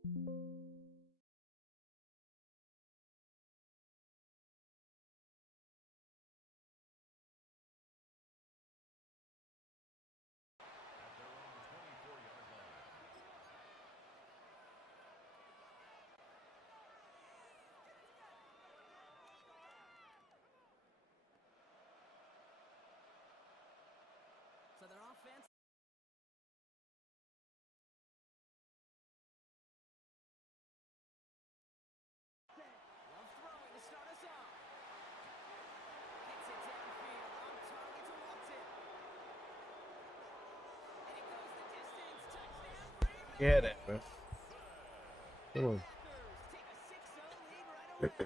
So their offense. Love throwing to start us off. Gets it downfield. On target to Walton. And it goes the distance. Touchdown, Ravens. Yeah, that, bro. Come on. Take a 6-0 lead right away.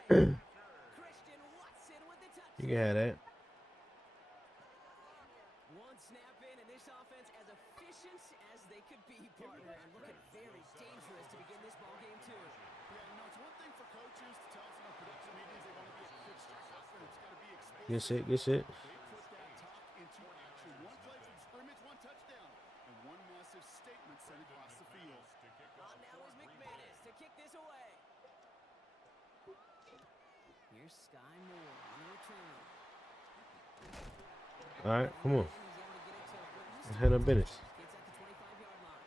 Christian Watson with the touchdown. You can have that. One snap in, and this offense as efficient as they could be, partner. And looking very dangerous to begin this ball game, too. Yeah, you know, it's one thing for coaches to tell us in our production meetings they want to be a quick strike offense. It's got to be explosive. Get shit, get shit. They put that talk into action. One play from scrimmage, one touchdown, and one massive statement sent across the field. On now is McManus to kick this away. Here's Sky Moore on the return. All right, come on. He's able to get it to Whitney. Let's handle business. Gets at the 25-yard line.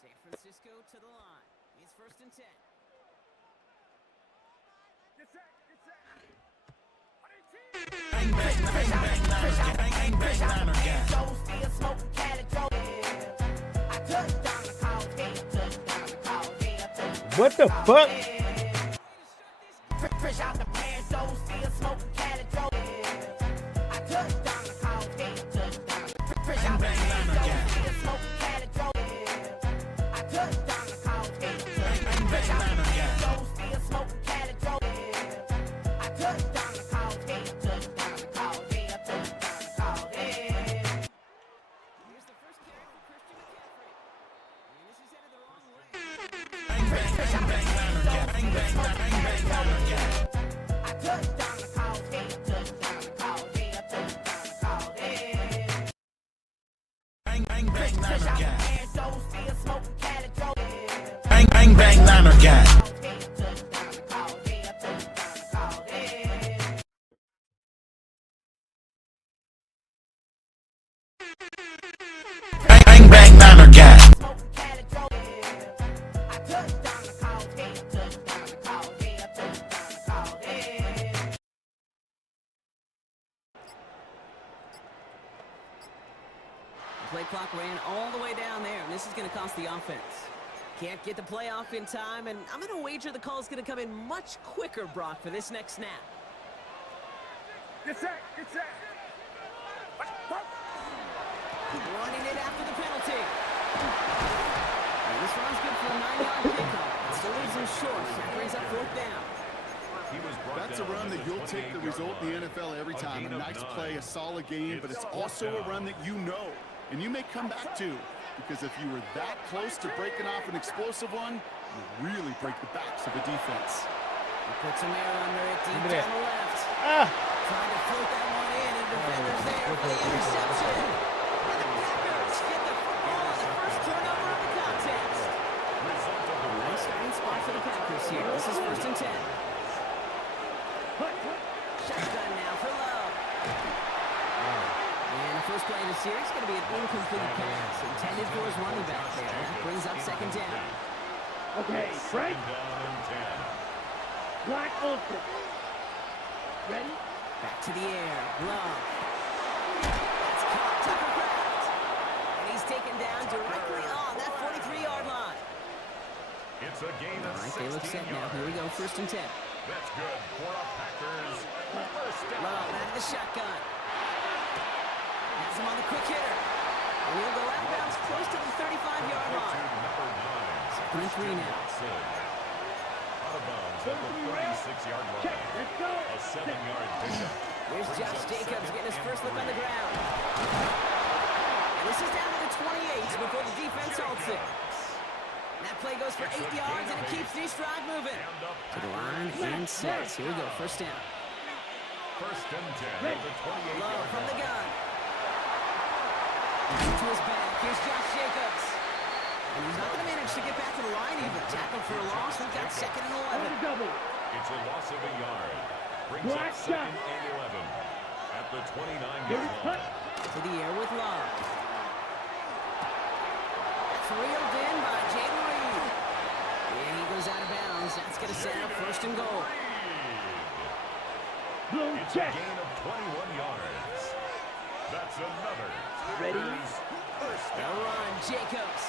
San Francisco to the line. It's 1st and 10. What the fuck? Fresh out the pan, so still smoking Cali Joe. I touched down the call, touchdown. Fresh out the pan, so still smoking Cali Joe. I touched down the call, touchdown. Fresh out the pan, so still smoking Cali Joe. I touched down the call, touchdown. The call, touchdown. Here's the first carry for Christian McCaffrey. And this is headed the wrong way. Fresh out the pan, so still smoking Cali Joe. I touched down the call, touchdown. The call, touchdown. Fresh out the pan, so still smoking Cali Joe. Bang, bang, bang, Niner gang. Bang, bang, bang, Niner gang. The play clock ran all the way down there, and this is going to cost the offense. Can't get the play off in time, and I'm going to wager the call is going to come in much quicker, Brock, for this next snap. Get set, get set. Running it after the penalty. And this one's good for a 9-yard kickoff. It still leaves him short, so it brings up 4th down. That's a run that you'll take the result in the NFL every time. A nice play, a solid game, but it's also a run that you know, and you may come back to. Because if you were that close to breaking off an explosive one, you really break the backs of a defense. He puts some air under it deep Look at down the left. Ah! Trying to float that one in, and defenders there for the interception. And the Packers get the football on the first turnover of the contest. A nice starting spot for the Packers here. This is 1st and 10. Shotgun now for Love. And the first play of the series is going to be an incomplete pass intended for his running back there. That brings up 2nd down. Okay, Frank. Black Olsen. Ready? Back to the air. Love. That's caught. Tucker Craft. And he's taken down directly on that 43-yard line. It's a gain of All right, they look set now. Here we go. 1st and 10. That's good for a Packers. First down. Love out of the shotgun. Has him on the quick hitter. And he'll go out of bounds close to the 35-yard line. 2nd and 3 now. Out of bounds at the 36-yard line. Let's go. A 7-yard pickup. Here's Josh Jacobs getting his first look on the ground. And this is down to the 28 before the defense halts it. That play goes for 8 yards, and it keeps the stride moving. To the line and sets. Here we go. 1st down. 1st and 10 at the 28-yard Love from the line. gun. To his back. Here's Josh Jacobs. And he's not going to manage to get back to the line even. Tackle for a loss. We've got 2nd and 11. Double. It's a loss of a yard. Brings Black up shot. 2nd and 11 at the 29-yard line. To the air with Love. That's reeled in by Jaden Reed. And he goes out of bounds. That's going to set up 1st and goal. Blue It's a check. gain of 21 yards. That's another. Ready? First They'll down. run. Jacobs.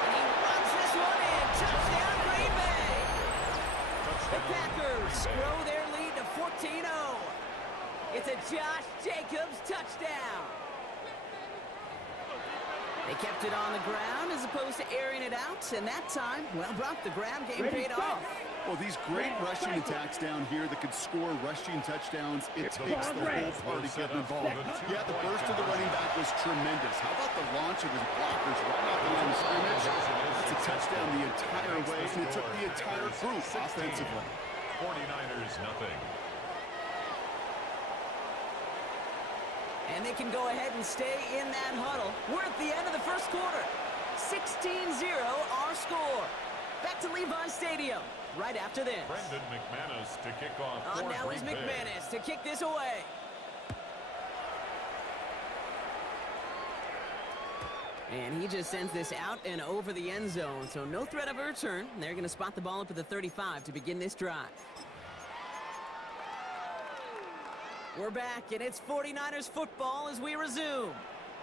And he runs this one in. Touchdown, Green Bay. The Packers grow their lead to 14-0. It's a Josh Jacobs touchdown. They kept it on the ground as opposed to airing it out, and that time, well, Brock, the ground game paid off. Well, these great rushing attacks down here that could score rushing touchdowns, it takes the whole party getting involved. Yeah, the burst of the running back was tremendous. How about the launch of his blockers right off the line of scrimmage? That's a touchdown the entire way, and it took the entire group offensively. 49ers nothing. And they can go ahead and stay in that huddle. We're at the end of the first quarter. 16-0 our score. Back to Levi Stadium right after this. Brendan McManus to kick off for Now is Green Bay. McManus to kick this away. And he just sends this out and over the end zone, so no threat of a return. They're going to spot the ball up at the 35 to begin this drive. We're back, and it's 49ers football as we resume.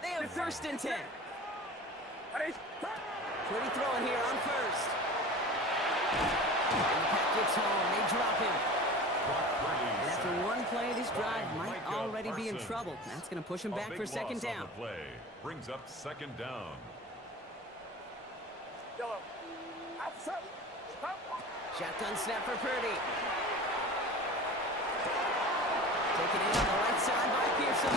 They have 1st and 10. Pretty throwing here on 1st. And the pack gets home. They drop him. And after one play, this drive might already be in trouble. That's going to push him back for 2nd down. Play brings up 2nd down. Shotgun snap for Purdy. Taken in on the right side by Pearson. And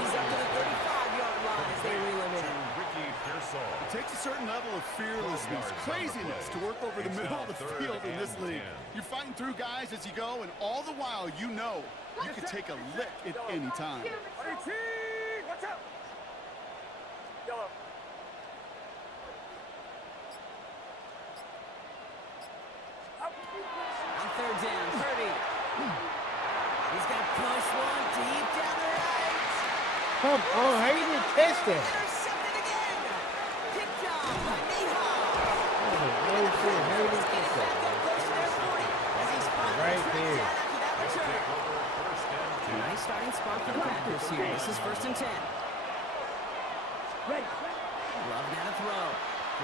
he's up to the 35-yard line as they reel him in. Ricky Pearsall. It takes a certain level of fearlessness, craziness to work over the middle of the field in this league. You're fighting through guys as you go, and all the while you know you could take a lick at any time. On 3rd down, Purdy. He's got to push one deep down the right. Come on, how you didn't catch that? Intercepted again. Picked off by Nihal. No shit, how you didn't catch that? Right there. Nice starting spot for the Packers here. This is 1st and 10. Right. Love now to throw.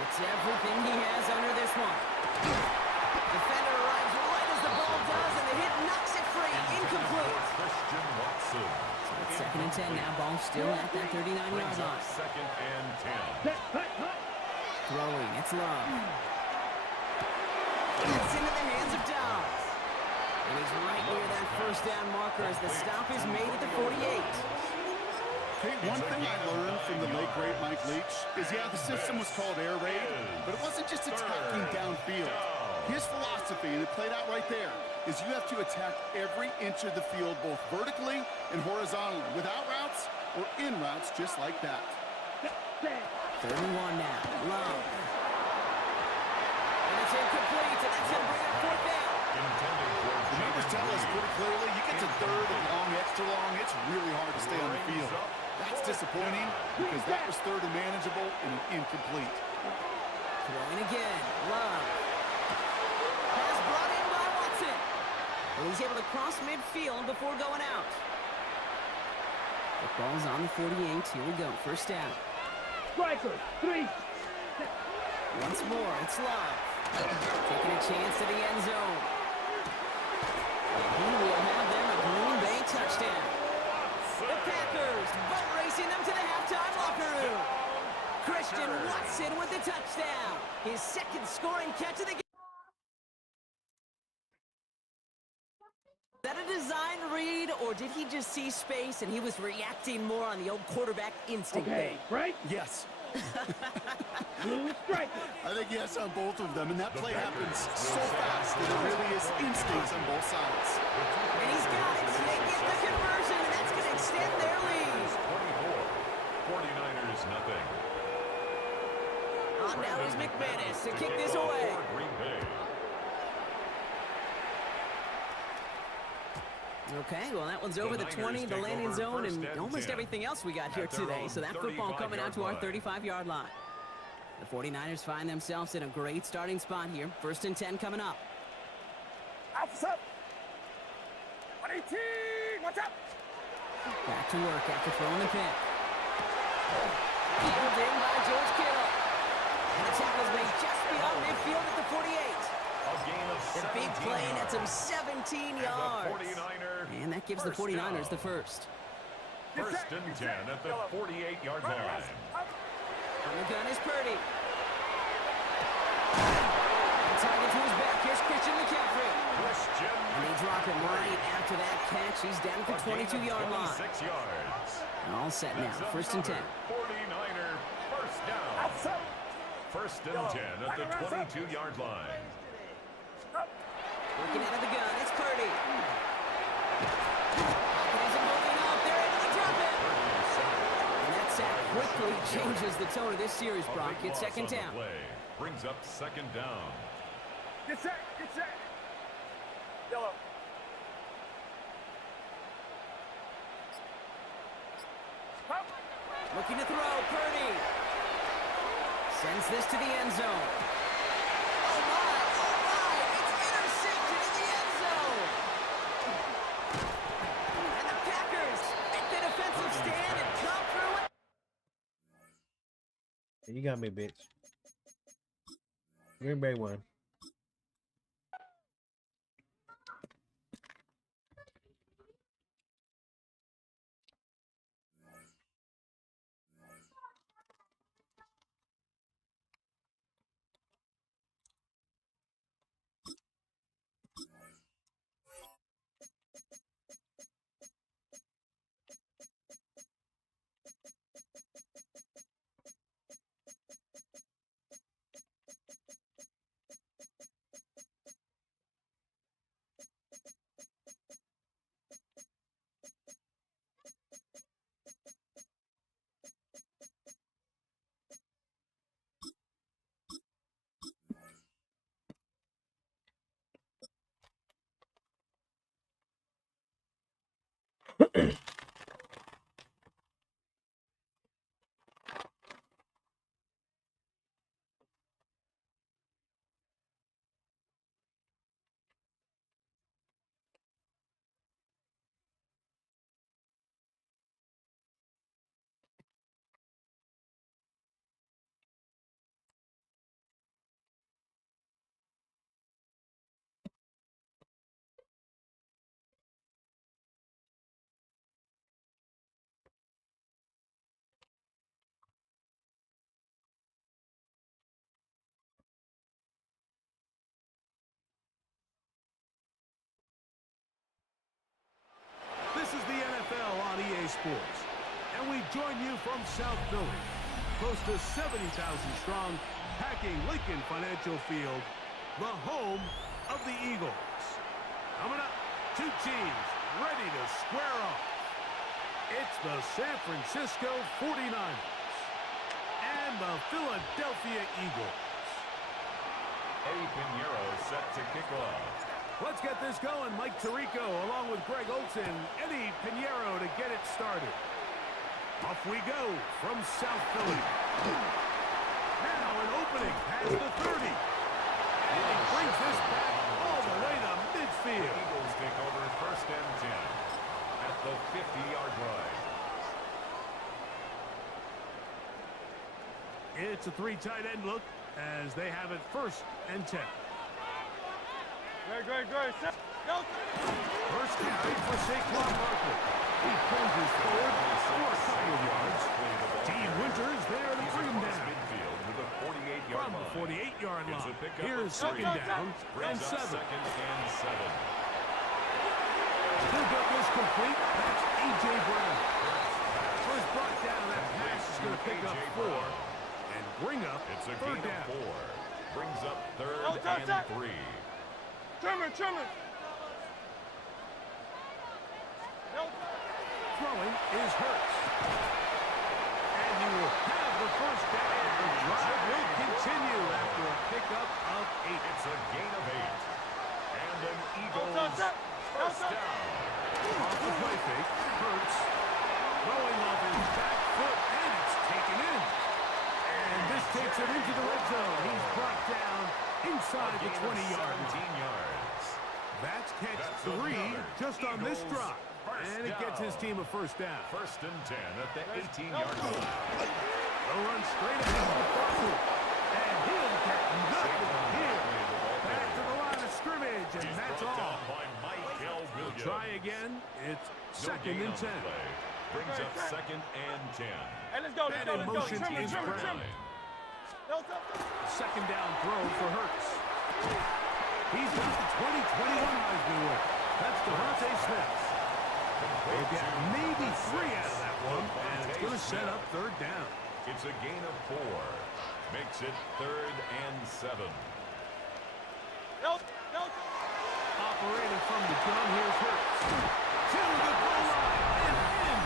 Gets everything he has under this one. Defender arrives right as the ball does, and the hit knocks it free. Incomplete. Christian Watson. So it's 2nd and 10 now. Ball still at that 39-yard Brings up line. 2nd and 10. Throwing. It's Love. It's into the hands of Dobbs. And he's right near that 1st down marker as the stop is made at the 48. Hey, one thing I learned from the late great Mike Leach is, yeah, the system was called air raid, but it wasn't just attacking downfield. His philosophy, and it played out right there, is you have to attack every inch of the field, both vertically and horizontally, without routes or in routes, just like that. 3rd and 1 now. Love. And it's incomplete, and that's going to bring up 4th down. Intended for The numbers tell us pretty clearly, you get to 3rd and long, extra long, it's really hard to stay on the field. That's disappointing because that was 3rd and manageable and incomplete. Throwing again. Love. Pass brought in by Watson. And he's able to cross midfield before going out. The ball's on the 48. Here we go. 1st down. Striker. 3. Once more, it's Love. Taking a chance to the end zone. And he will have them a Green Bay touchdown. The Packers boat racing them to the halftime locker room. Christian Watson with the touchdown. His 2nd scoring catch of the game. Is that a design read, or did he just see space and he was reacting more on the old quarterback instinct Okay, thing? right? Yes. Blue striker. I think yes on both of them, and that play happens so fast that it really is instincts on both sides. And he's got it. They get the conversion, and that's going to extend their lead. 49ers nothing. On now is McManus to kick this away. For Green Bay. Okay, well, that one's over the 20, the landing zone, and almost everything else we got here today. So that football coming out to our 35-yard line. The 49ers find themselves in a great starting spot here. 1st and 10 coming up. Officer! 118! Watch out! Back to work after throwing the pick. Peeled in by George Kittle. And the tackle's made just beyond midfield at the 48. A gain of The big 17 play nets him yards. 17 And yards. the 49er And that gives the first 49ers down. the first. 1st and 10 at the 48-yard line. On the gun is Purdy. And target to his back. Here's Christian McCaffrey. Christian. And they drop him right after that catch. He's down at the 22-yard line. 26 yards. All set now. That's 1st and 10. 49er first down. 1st and 10 at the 22-yard line. Working out of the gun. It's Purdy. Pocket isn't holding up. They're able to drop it. And that sack quickly changes the tone of this series, A Brock. big It's loss 2nd on the down. play. Brings up 2nd down. Get set! Get set! Yellow. Stop! Looking to throw. Purdy. Sends this to the end zone. Oh, my. Oh, my. It's intercepted in the end zone. And the Packers make the defensive stand and come through it. You got me, bitch. Green Bay won. This is the NFL on EA Sports, and we join you from South Philly, close to 70,000 strong, packing Lincoln Financial Field, the home of the Eagles. Coming up, two teams ready to square off. It's the San Francisco 49ers and the Philadelphia Eagles. Eddie Pinheiro set to kick off. Let's get this going. Mike Tirico along with Greg Olson, Eddie Pinheiro to get it started. Off we go from South Philly. Now an opening past the 30. And he brings this back all the way to midfield. Eagles take over 1st and 10 at the 50-yard line. It's a 3 tight end look as they have it 1st and 10. First carry for Saquon Barkley. He plunges forward for a couple of yards. Team Winters there to bring him down. Midfield to the 48-yard From the line. 48-yard It's a line. pickup Here's of 3. 2nd down and Brings up 7. 2nd and 7. Pickup is complete. That's A.J. Brown. First brought down, that pass is going to pick up 4 and bring up It's a 3rd gain down. of 4. Brings up 3rd and 3. Throwing is Hurts. And at the 20-yard line. 17 yards. That's catch That's 3 another just on this Eagles drive. first And it gets his down. team a first down. First and 10 at the 18-yard line. They'll run straight ahead to the Buffalo. And he'll get nothing here. Back to the line of scrimmage, and He's that's brought all. down by Michael Williams. Try again. It's No second gain and on the 10. play. Brings up second and 10. Hey, let's go, let's And go, in let's go. motion Trim it, is trim it, trim Brown. it. No, no, no. Second down throw for Hurts. He's got the 2021 Heisman winner. That's Devontae Smith. They'll get maybe 3 out of that one, and it's going to set up third down. It's a gain of 4. Makes it 3rd and 7. No, no. Operating from the gun, here's Hurts. To the goal line and in.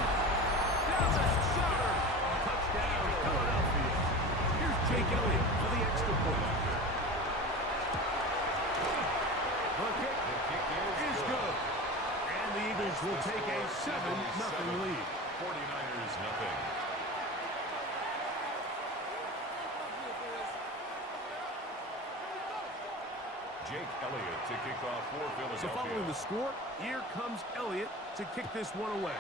Dallas Goedert. Touchdown, Philadelphia. Here's Jake Elliott for the extra point. The kick is good. And the Eagles will take a 7-0 lead. 49ers nothing. Jake Elliott to kick off for Philadelphia. So following the score, here comes Elliott to kick this one away.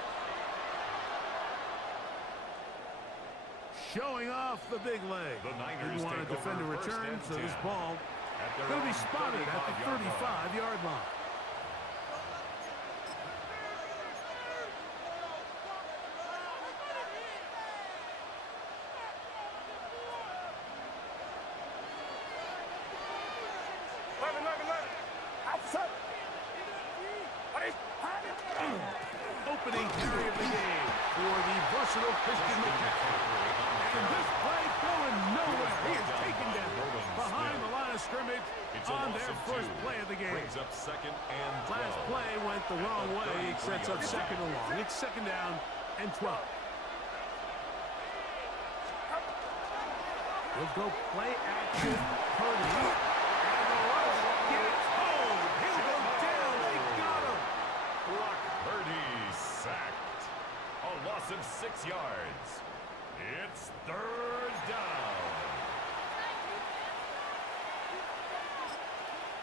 Showing off the big leg. The Niners Didn't want to take defend a over first return, and so this 10. ball At their going to be own spotted at the 35-yard 35-yard line. Opening carry of the game for the versatile Christian McCaffrey. And this play going nowhere. He is taken down behind the line of scrimmage It's a on loss their of first 2. play of the game. Brings up second and 12. Last play went the wrong the way. It sets up 33-yard second and long. It's second down and 12. He'll go play action. Purdy. And the rush gets home. He'll go down. They got him. Brock Purdy sacked. A loss of 6 yards. It's third down.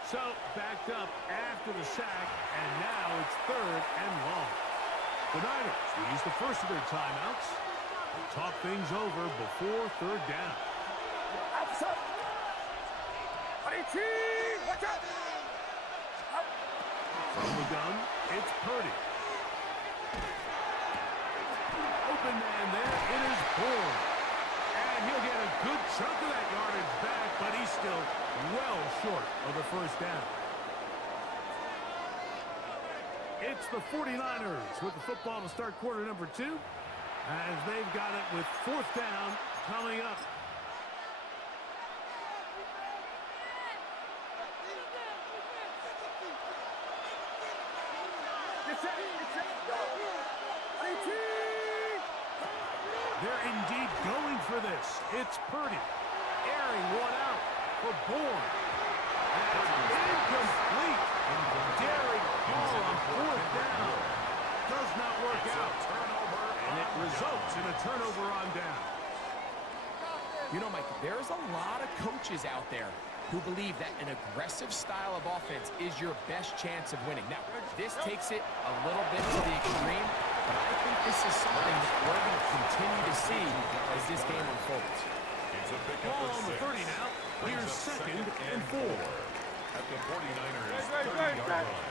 So backed up after the sack, and now it's third and long. The Niners use the first of their timeouts to talk things over before third down. Watch out! From the gun, it's Purdy. Open man there, it is Bourne. And he'll get a good chunk of that yardage back, but he's still well short of the first down. It's the 49ers with the football to start quarter number 2, as they've got it with fourth down coming up. They're indeed going for this. It's Purdy. Airing one out for Bourne. Incomplete. Daring ball on fourth down. Does not work out. And it results in a turnover on down. You know, Mike, there's a lot of coaches out there who believe that an aggressive style of offense is your best chance of winning. Now, this takes it a little bit to the extreme, but I think this is something that we're going to continue to see as this game unfolds. It's a pickup Ball of on the 6. 30 now. Brings Here's up second and 4. At the 49ers' Right, 30-yard right. line.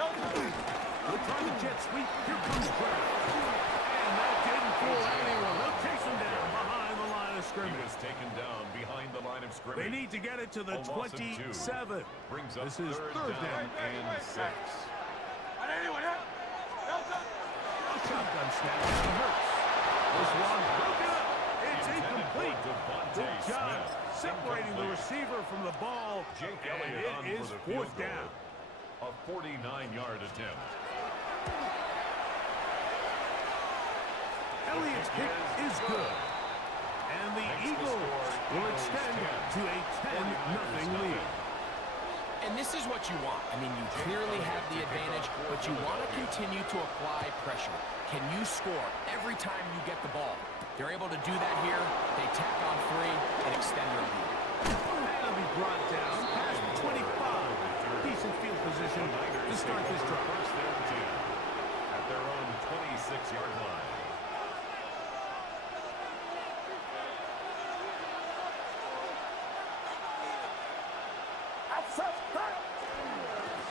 They'll try the jet sweep. Here comes Brown. And that didn't fool anyone. They'll chase him down behind the line of He scrimmage. was taken down behind the line of scrimmage. They need to get it to the A loss of 2. 27. Brings up This is third down and 6. A shotgun snap to Hurts. This one broken up. It's incomplete. Good job separating the receiver from the ball. Jake And Elliott on it is for the field fourth goal. down. A 49-yard attempt. Elliott's kick is good. And the Eagles will extend to a 10-0 lead. And this is what you want. I mean, you clearly have the advantage, but you want to continue to apply pressure. Can you score every time you get the ball? They're able to do that here. They tack on 3 and extend their lead. And He'll be brought down past the 25. Decent field position to start this drive. First and 10 at their own 26-yard line.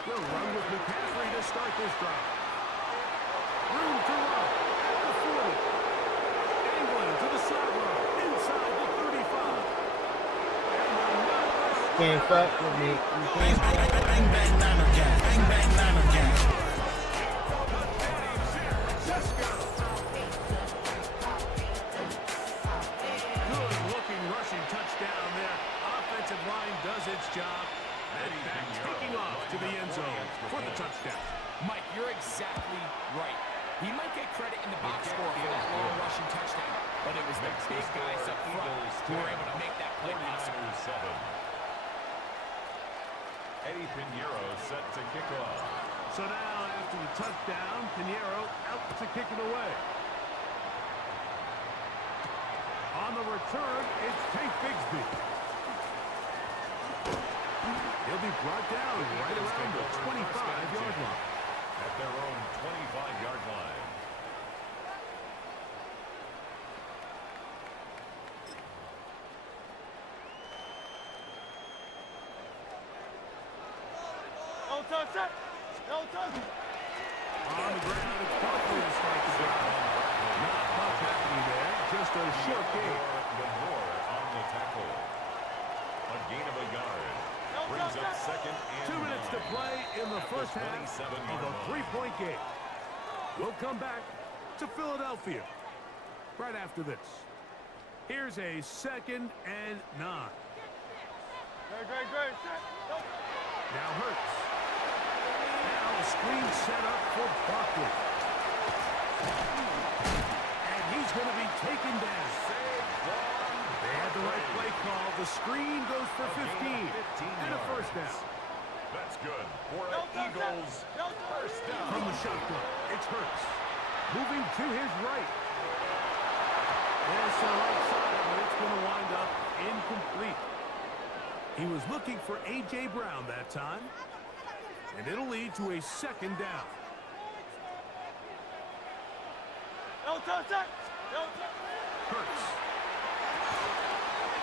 They'll run with McCaffrey to start this drive. Room to run at the 40. Angling to the sideline, inside the 35. Can't fuck with me. You can't fuck with me. Bang, bang, Niner Gang. Bang, bang, Niner Gang. Good looking rushing touchdown there. Offensive line does its job. And back taking off to the end zone for the touchdown. Mike, you're exactly right. He might get credit in the box score for that long rushing touchdown, but it was the big guys up front who were able to make that play possible. 7. Eddie Pinheiro set to kick off. So now after the touchdown, Pinheiro out to kick it away. On the return, it's Tank Bigsby. He'll be brought down right around the 25-yard line. At their own 25-yard line. No touch it. No touch. On the ground, it's Barkley to start the drive. Not much happening there, just a short gain. Lenore on the tackle. A gain of a yard. Brings up second and 2 minutes to play in the first half of a 3-point game. We'll come back to Philadelphia right after this. Here's a 2nd and 9. Great. Now Hurts. Now a screen set up for Barkley. And he's going to be taken down. They had the right play call. The screen goes for 15 and a first down. That's good for an Eagles first down. From the shotgun, it's Hurts. Moving to his right. There's the right side, but it's going to wind up incomplete. He was looking for A.J. Brown that time. And it'll lead to a 2nd down. No touch it. No touch. Hurts.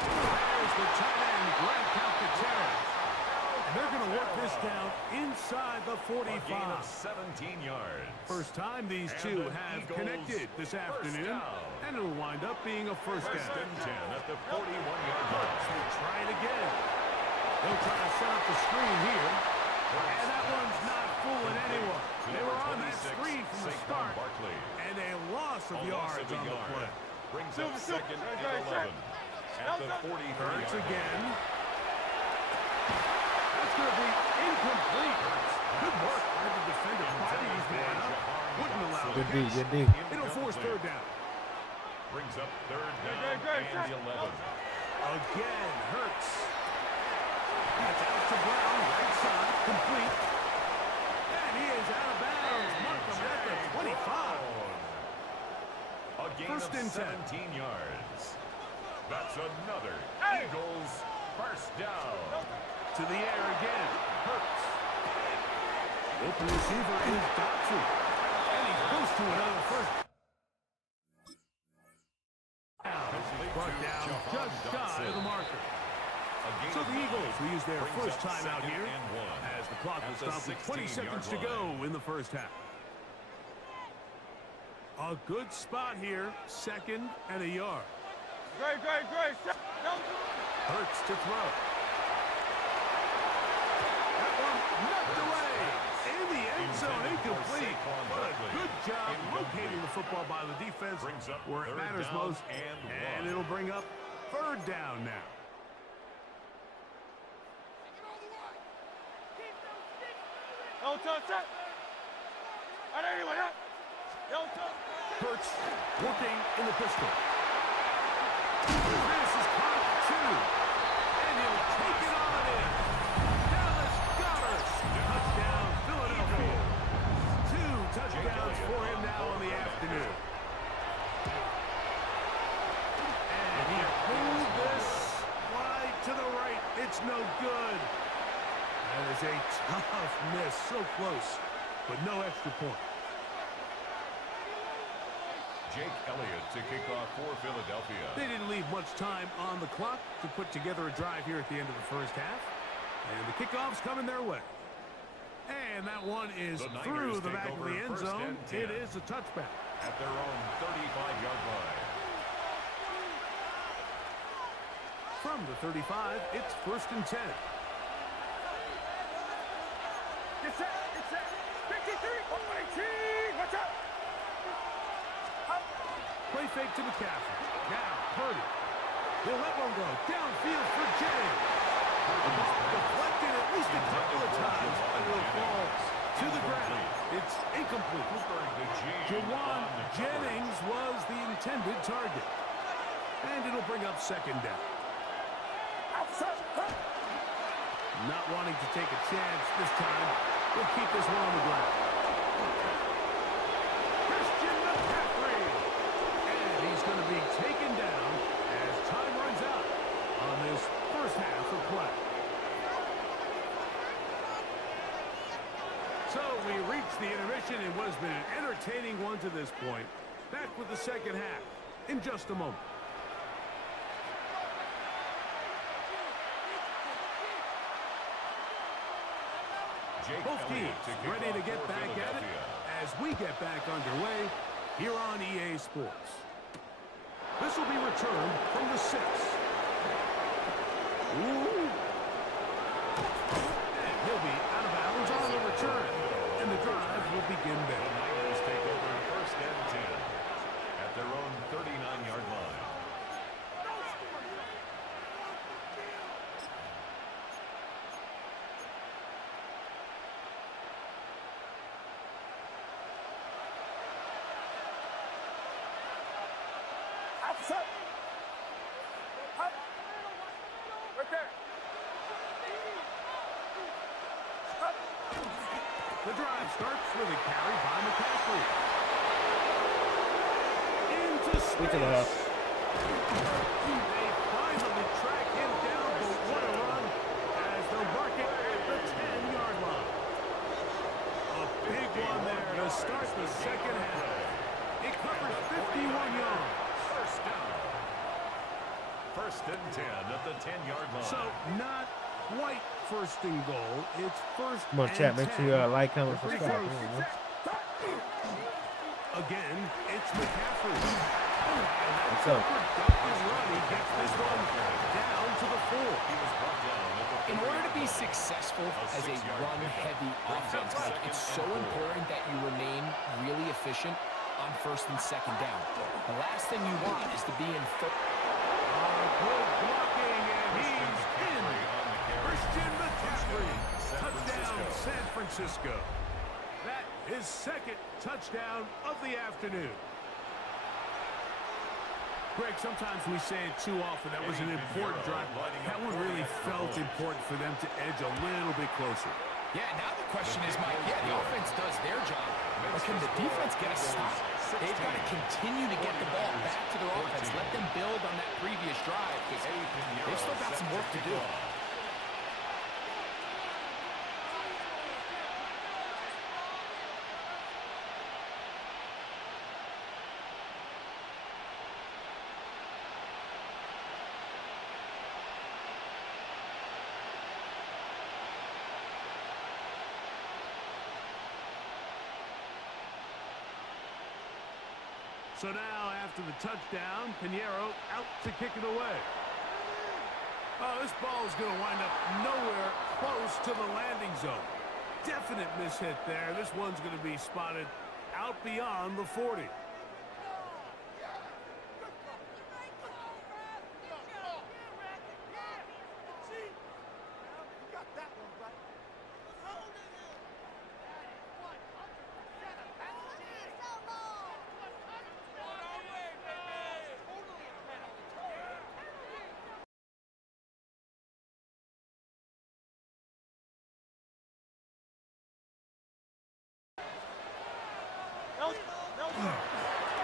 There's the tight end, Grant Calcaterra. And they're going to work this down inside the 45. A gain of 17 yards. First time these two have connected this afternoon. And it'll wind up being a first down. First and 10 at the 41-yard line. We'll try it again. They'll try to set up the screen here. And that one's not fooling anyone. They were on that screen from the start. And a loss of yards on the play. Brings up second and 11 at the 43-yard Hurts line. again. That's going to be incomplete. Good work by the defender. Fighting his man up. Wouldn't allow it. Good D, good D. It'll force 3rd down. Brings up 3rd down and 11. Again, Hurts. That's out to Brown, right side, complete. And he is out of bounds. Mark him at the 25. A gain First of and 10. 17 yards. That's another Eagles first down. To the air again. Hurts. Open receiver is Dotson. And he's close to another first. Brought down just shy of the marker. So the Eagles will use their first time out here as the clock will stop with 20 seconds to go in the first half. A good spot here, 2nd and a yard. Great. No. Hurts to throw. That one knocked away. In the end zone, incomplete. But a good job locating the football by the defense where it matters most. And it'll bring up 3rd down now. No touch it. And anyway, no touch. Hurts working in the pistol. This is caught 2. And he'll take it on in. Dallas Goddard. Touchdown, Philadelphia. 2 touchdowns for him now in the afternoon. And he pulled this wide to the right. It's It's no good. That is a tough miss. So close, but no extra point. Jake Elliott to kick off for Philadelphia. They didn't leave much time on the clock to put together a drive here at the end of the first half. And the kickoff's coming their way. And that one is through the back of the end zone. It is a touchback. At their own 35-yard line. From the 35, it's 1st and 10. Get set, 53, 118, watch out! Play fake to McCaffrey. Now, Purdy. He'll let one go. Downfield for Jennings. Deflected at least a couple of times, but it falls to the ground. It's incomplete. Jawan Jennings was the intended target. And it'll bring up 2nd down. Not wanting to take a chance this time. We'll keep this one on the ground. Christian McCaffrey. And he's going to be taken down as time runs out on this first half of play. So we reached the intermission in what has been an entertaining one to this point. Back with the second half in just a moment. Both teams ready to get back at it as we get back underway here on EA Sports. This will be returned from the 6. Ooh. And he'll be out of bounds on the return. And the drive will begin there. The Niners take over 1st and 10 at their own 39-yard line. The drive starts with a carry by McCaffrey. Into space. They finally track him down, but what a run as they'll mark it at the 10-yard line. A big one there to start the second half. It covers 51 yards. 1st and 10 at the 10-yard line. So not quite 1st and goal. It's 1st Come on, chat. Make sure you like, comment, Pretty subscribe. close. Again, it's McCaffrey. What's up? Productive run. He gets this one down to the 4. In order to be successful as a run-heavy offense, it's so important that you remain really efficient on 1st and 2nd down. The last thing you want is to be in Good blocking, and he's in. Christian McCaffrey. Touchdown, San Francisco. That is 2nd touchdown of the afternoon. Greg, sometimes we say it too often. That was an important drive. That one really felt important for them to edge a little bit closer. Yeah, now the question is, Mike, the offense does their job, but can the defense get a stop? They've got to continue to get the ball back to their offense. Let them build on that previous drive, because they've still got some work to do. So now, after the touchdown, Pinheiro out to kick it away. Oh, this ball is going to wind up nowhere close to the landing zone. Definite mishit there. This one's going to be spotted out beyond the 40.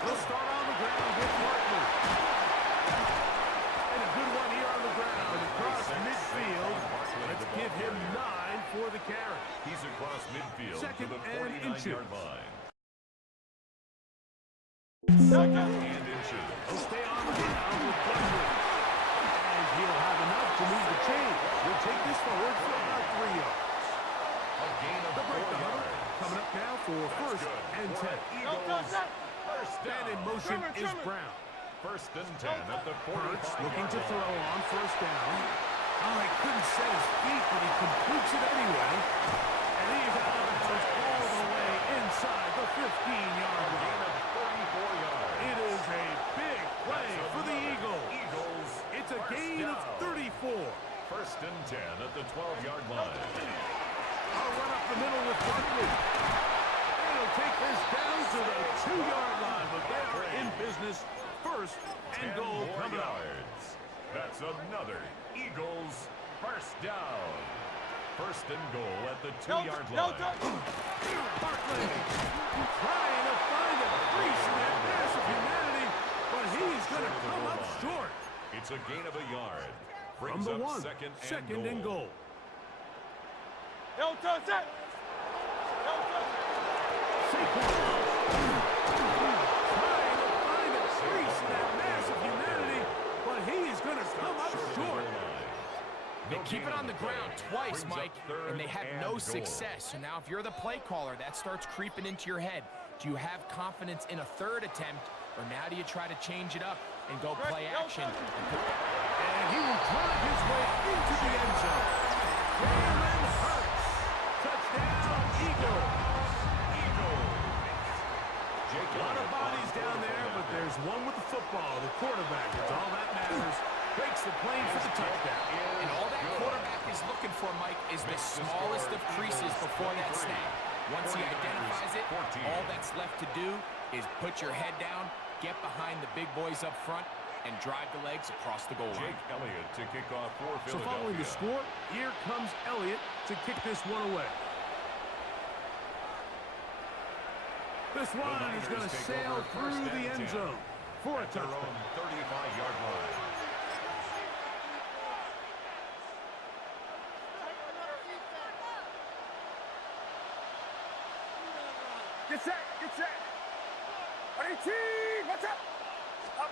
They'll start on the ground with Martin. And a good one here on the ground across midfield. motion. Second and inches. He'll stay on the ground with pressure. And he'll have enough to move the chain. He'll take this forward for about 3 yards. A gain of The break 4 the huddle. yards. Coming up now for first and 10. Eagles. First And in down. motion is Brown. First and 10 at the 45. Hurts looking to throw on first down. Oh, he couldn't set his feet, but he completes it anyway. And he's out of bounds all the way inside the 15-yard line. Gain of 34 yards. It is a big play for the Eagles. Eagles. It's a gain of 34. First and 10 at the 12-yard line. I'll run up the middle with Barkley. And he'll take this down to the 2-yard line, but they are in business. First and 10 goal more coming up. yards. That's another Eagles first down. First and goal at the 2-yard line. Barkley trying to find a crease in that mass of humanity, but he's going to come up short. It's a gain of a yard. From Brings the up 1, second and goal. Saquon trying to find a crease in that mass of humanity, but he's going to come up short. They keep it on the ground twice, Brings up Mike, third and they have and no goal. success. So now if you're the play caller, that starts creeping into your head. Do you have confidence in a third attempt, or now do you try to change it up and go play action? And he will drive his way into the end zone. Jalen Hurts. Touchdown, Eagles. A lot of bodies down there, but there's one with the football, the quarterback. It's all that matters. Breaks the plane for the touchdown. And all that quarterback is looking for, Mike, is the smallest of creases before that snap. Once he identifies it, all that's left to do is put your head down, get behind the big boys up front, and drive the legs across the goal line. Jake Elliott to kick off for So Philadelphia. following the score, here comes Elliott to kick this one away. This one is going to sail through the end zone for a At their touchdown. own 35-yard line. Get set, get set. 18, what's up? Up.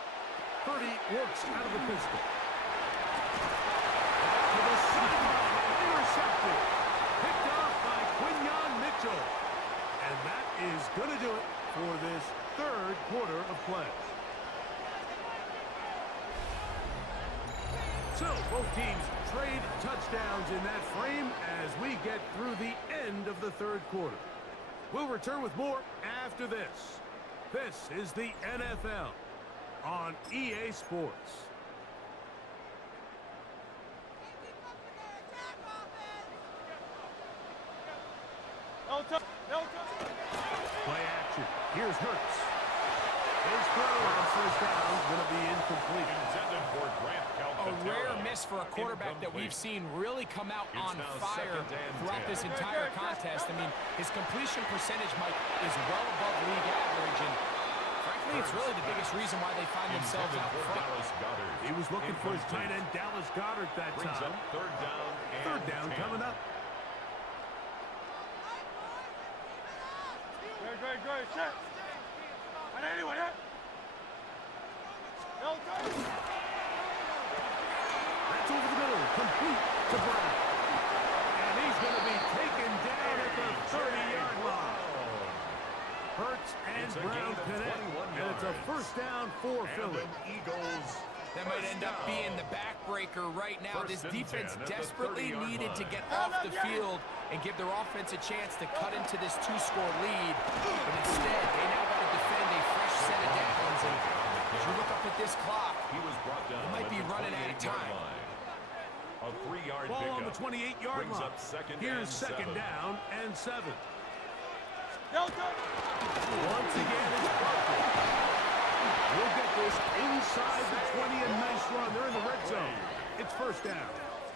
Purdy works out of the pistol. To the sideline and intercepted. Picked off by Quinyon Mitchell. And that is going to do it for this third quarter of play. So both teams trade touchdowns in that frame as we get through the end of the third quarter. We'll return with more after this. This is the NFL on EA Sports. Play action. Here's Hurts. His throw on first down is going to be incomplete. Intended for Grant A rare Calcaterra. miss for a quarterback that we've Incomplete. seen really come out It's on now fire second and throughout 10. this entire contest. I mean, his completion percentage, Mike, is well above league average, and frankly, it's really the biggest reason why they find themselves Intended out for front. Dallas Goedert. He was looking for his tight Incomplete. end, Dallas Goedert, that Brings time. up third down and Third down 10. coming up. Great, set. And anyone, That's over the middle, complete to Brown. And he's going to be taken down at the 30-yard line. Hurts and It's a Brown gain of connect, 21 and it's a yards. first down for And Philly. an Eagles That might end up first being down. the backbreaker right now. First This and defense 10 at the desperately 30-yard needed to line. get off the field and give their offense a chance to cut into this two-score lead. But instead, they now got to defend a fresh set of downs. And as you look up at this clock, He was brought down. They might at be the running out of 28-yard time. line. A 3-yard Ball pickup. on the 28-yard Brings line. up second Here's and second 7. down and 7. Delta. Once again, it's Barkley. We'll get this inside the 20, a nice run. They're in the red zone. It's first down.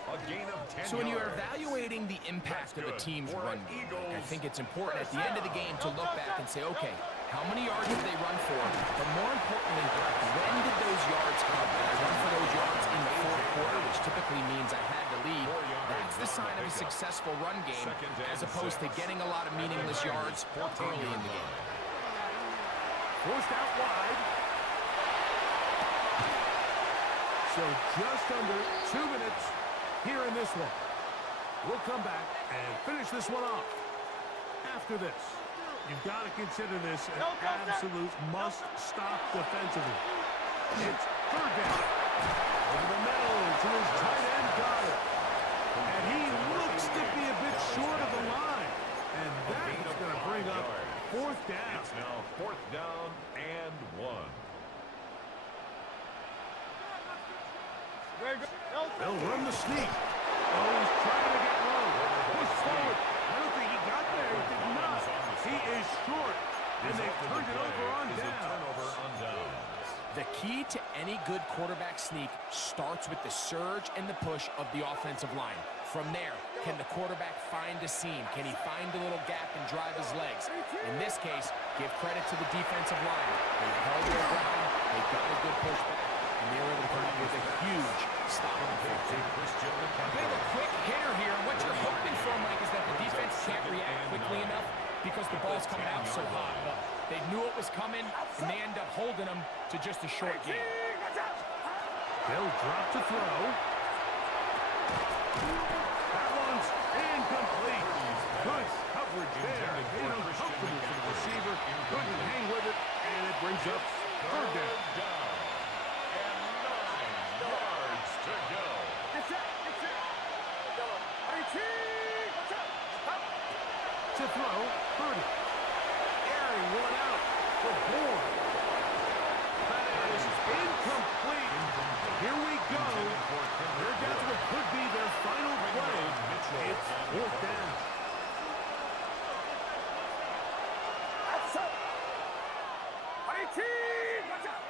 A gain of 10 so when you're yards. evaluating the impact of a good team's for run an game, Eagles I think it's important at the end of the game to look back and say, okay, how many yards did they run for? But more importantly, when did those yards come? Did I run for those yards in the fourth quarter, which typically means I had to lead? That's the sign of a successful run game as opposed to getting a lot of meaningless yards early in the game. Forced out wide. So just under 2 minutes here in this one. We'll come back and finish this one off. After this, you've got to consider this an absolute must-stop defensively. It's third down. Over the middle to his tight end, Goddard. And he looks to be a bit short of the line. And that is going to bring up fourth down. It's now 4th down and 1. They'll run the sneak. Oh, he's trying to get low. Push forward. I don't think he got there. He did not. He is short. And they turned it over on down. The key to any good quarterback sneak starts with the surge and the push of the offensive line. From there, can the quarterback find a seam? Can he find a little gap and drive his legs? In this case, give credit to the defensive line. They held their ground. They got a good push back. And they were able to come up with a huge stop on the field. A bit of a quick hitter here. And what you're hoping for, Mike, is that the defense can't react quickly enough because the ball's coming out so hot. But they knew it was coming, and they end up holding them to just a short game. They'll drop to throw. That one's incomplete. Good coverage there. Uncomfortable for the receiver. Couldn't hang with it, and it brings up third down. To throw, Purdy. Airing one out for Bourne. That is incomplete. Here we go. They're down to what could be their final play. It's fourth down. That's up. 18. Watch out.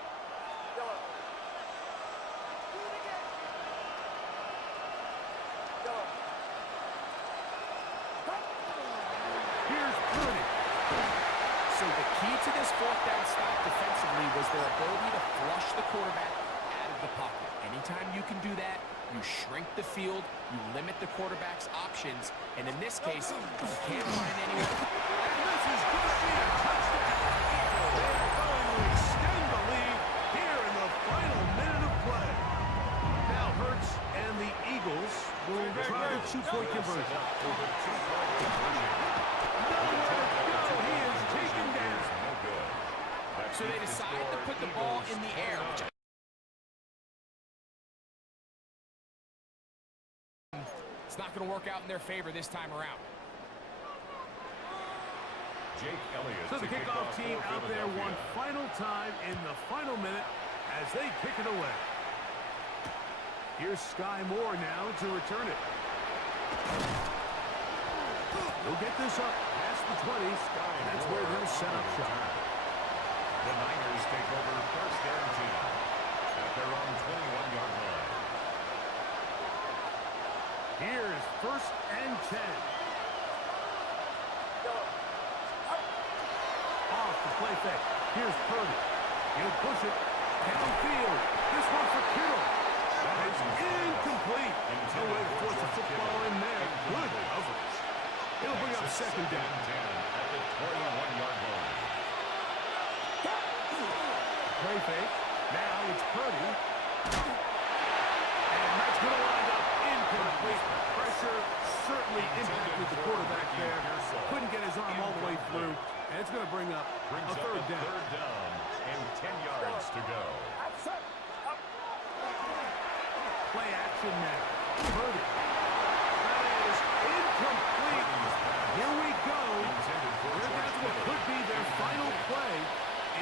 Here's Purdy. So the key to this fourth down stop defensively was their ability to flush the quarterback out of the pocket. Anytime you can do that, you shrink the field, you limit the quarterback's options, and in this case, you can't find anyone. And this is going to be a touchdown. They're going to extend the lead here in the final minute of play. Now Hurts and the Eagles will try the two-point conversion. Nowhere to go. He is taken down. So they decide to put the ball in the air, which it's not going to work out in their favor this time around. Jake Elliott. So the kickoff team out there one final time in the final minute as they kick it away. Here's Sky Moore now to return it. He'll get this up past the 20. That's where they'll set up shop. The Niners take over first and 10 at their own 21-yard line. Here's first and 10. Off the play fake. Here's Purdy. He'll push it downfield. This one for Kittle. That is incomplete. No way to force the football in there. Good coverage. It'll bring up second down. At the 21-yard line. Play fake. Now it's Purdy. And that's going to wind up incomplete. Pressure certainly impacted the quarterback there. Couldn't get his arm all the way through. And it's going to bring up a third down. Third down and 10 yards to go. Play action now. Purdy. That is incomplete. Here we go. They're down to what could be their final play.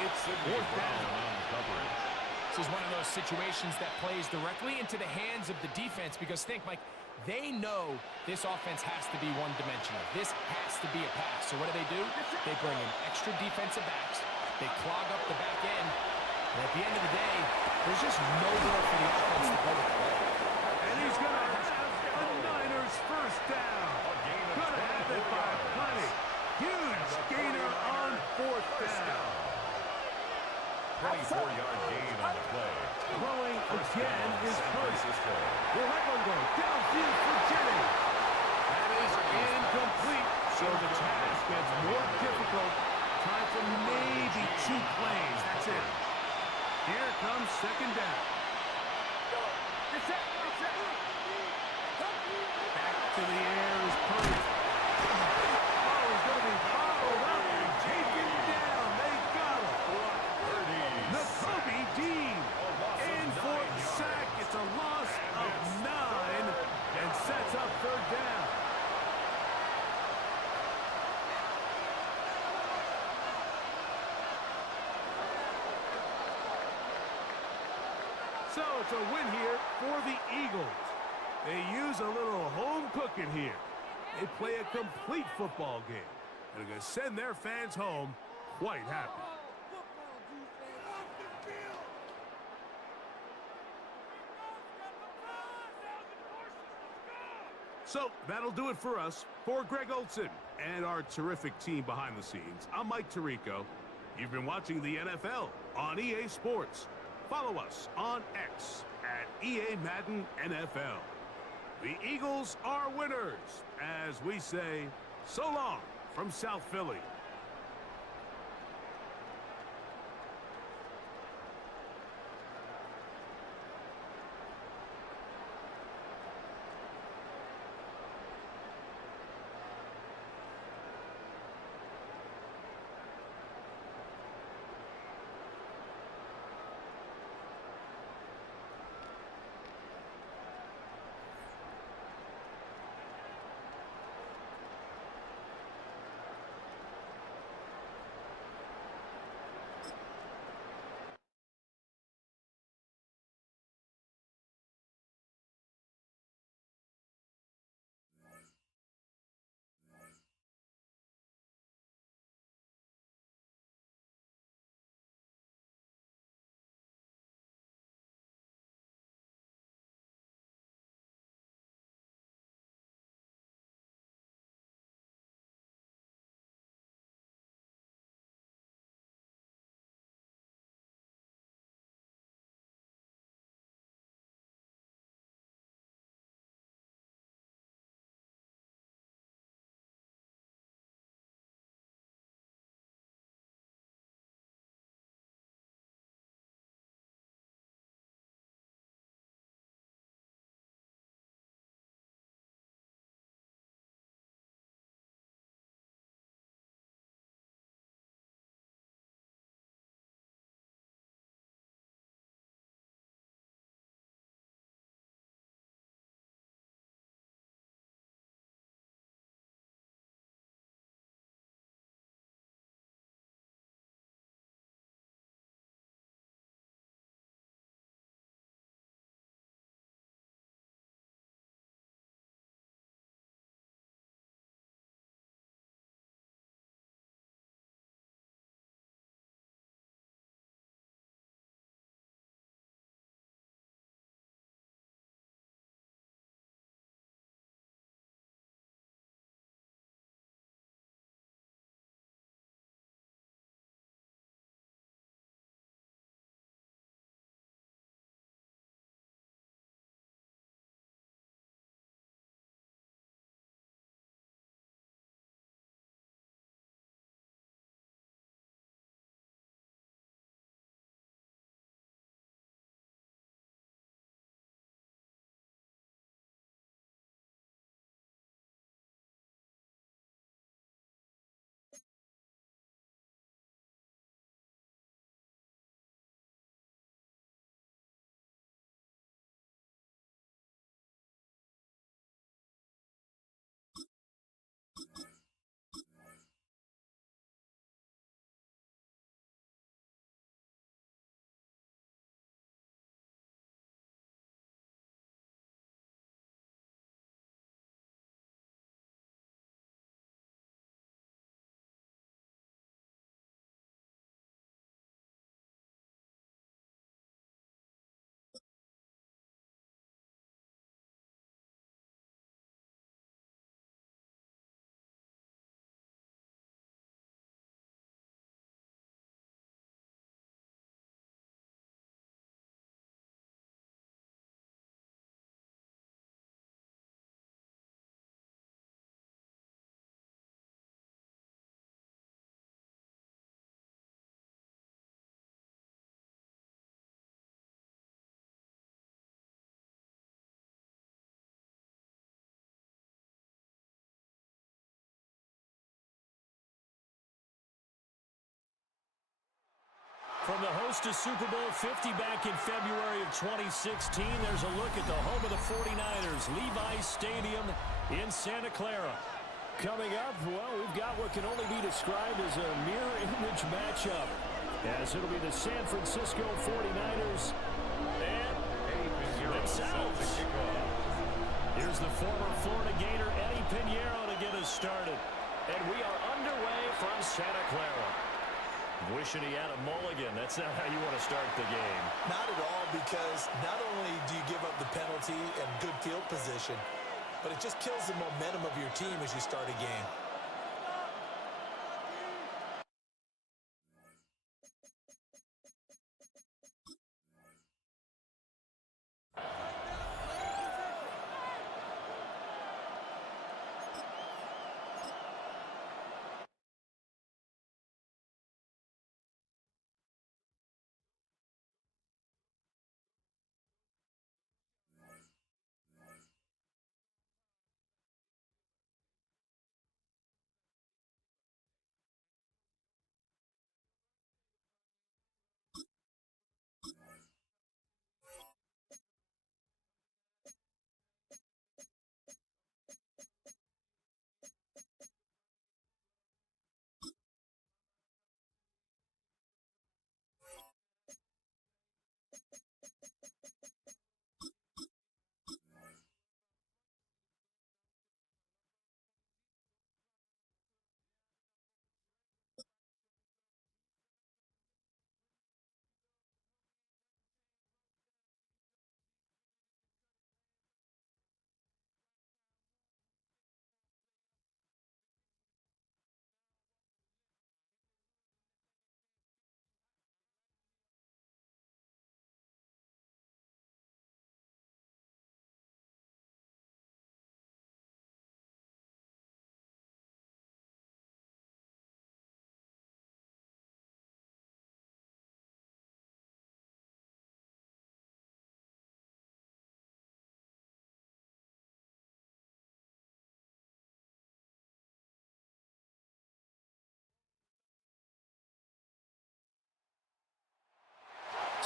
It's fourth down. This is one of those situations that plays directly into the hands of the defense because think, Mike, they know this offense has to be one-dimensional. This has to be a pass. So what do? They bring in extra defensive backs. They clog up the back end. And at the end of the day, there's just nowhere for the offense to go with the ball. And he's going to have a Niners first down. Going to have it by plenty. Huge gainer on fourth down. 24-yard gain on the play. Throwing again is Purdy. Will that one go downfield for Jennings? Incomplete. So the task gets more difficult. Time for maybe 2 plays. That's it. Here comes second down. Back to the air is Purdy. Oh, he's going to be followed up and taken down. They got him. Nakobe Dean in for the sack. It's a loss of 9 and sets up third down. So it's a win here for the Eagles. They use a little home cooking here. They play a complete football game. And they're going to send their fans home quite happy. So that'll do it for us. For Greg Olson and our terrific team behind the scenes, I'm Mike Tirico. You've been watching the NFL on EA Sports. Follow us on X at EA Madden NFL. The Eagles are winners, as we say, so long from South Philly. host to Super Bowl 50 back in February of 2016. There's a look at the home of the 49ers, Levi's Stadium in Santa Clara. Coming up, well, we've got what can only be described as a mirror image matchup, as it'll be the San Francisco 49ers and themselves. Here's the former Florida Gator, Eddie Pinheiro, to get us started. And we are underway from Santa Clara. Wishing he had a mulligan. That's not how you want to start the game. Not at all, because not only do you give up the penalty and good field position, but it just kills the momentum of your team as you start a game.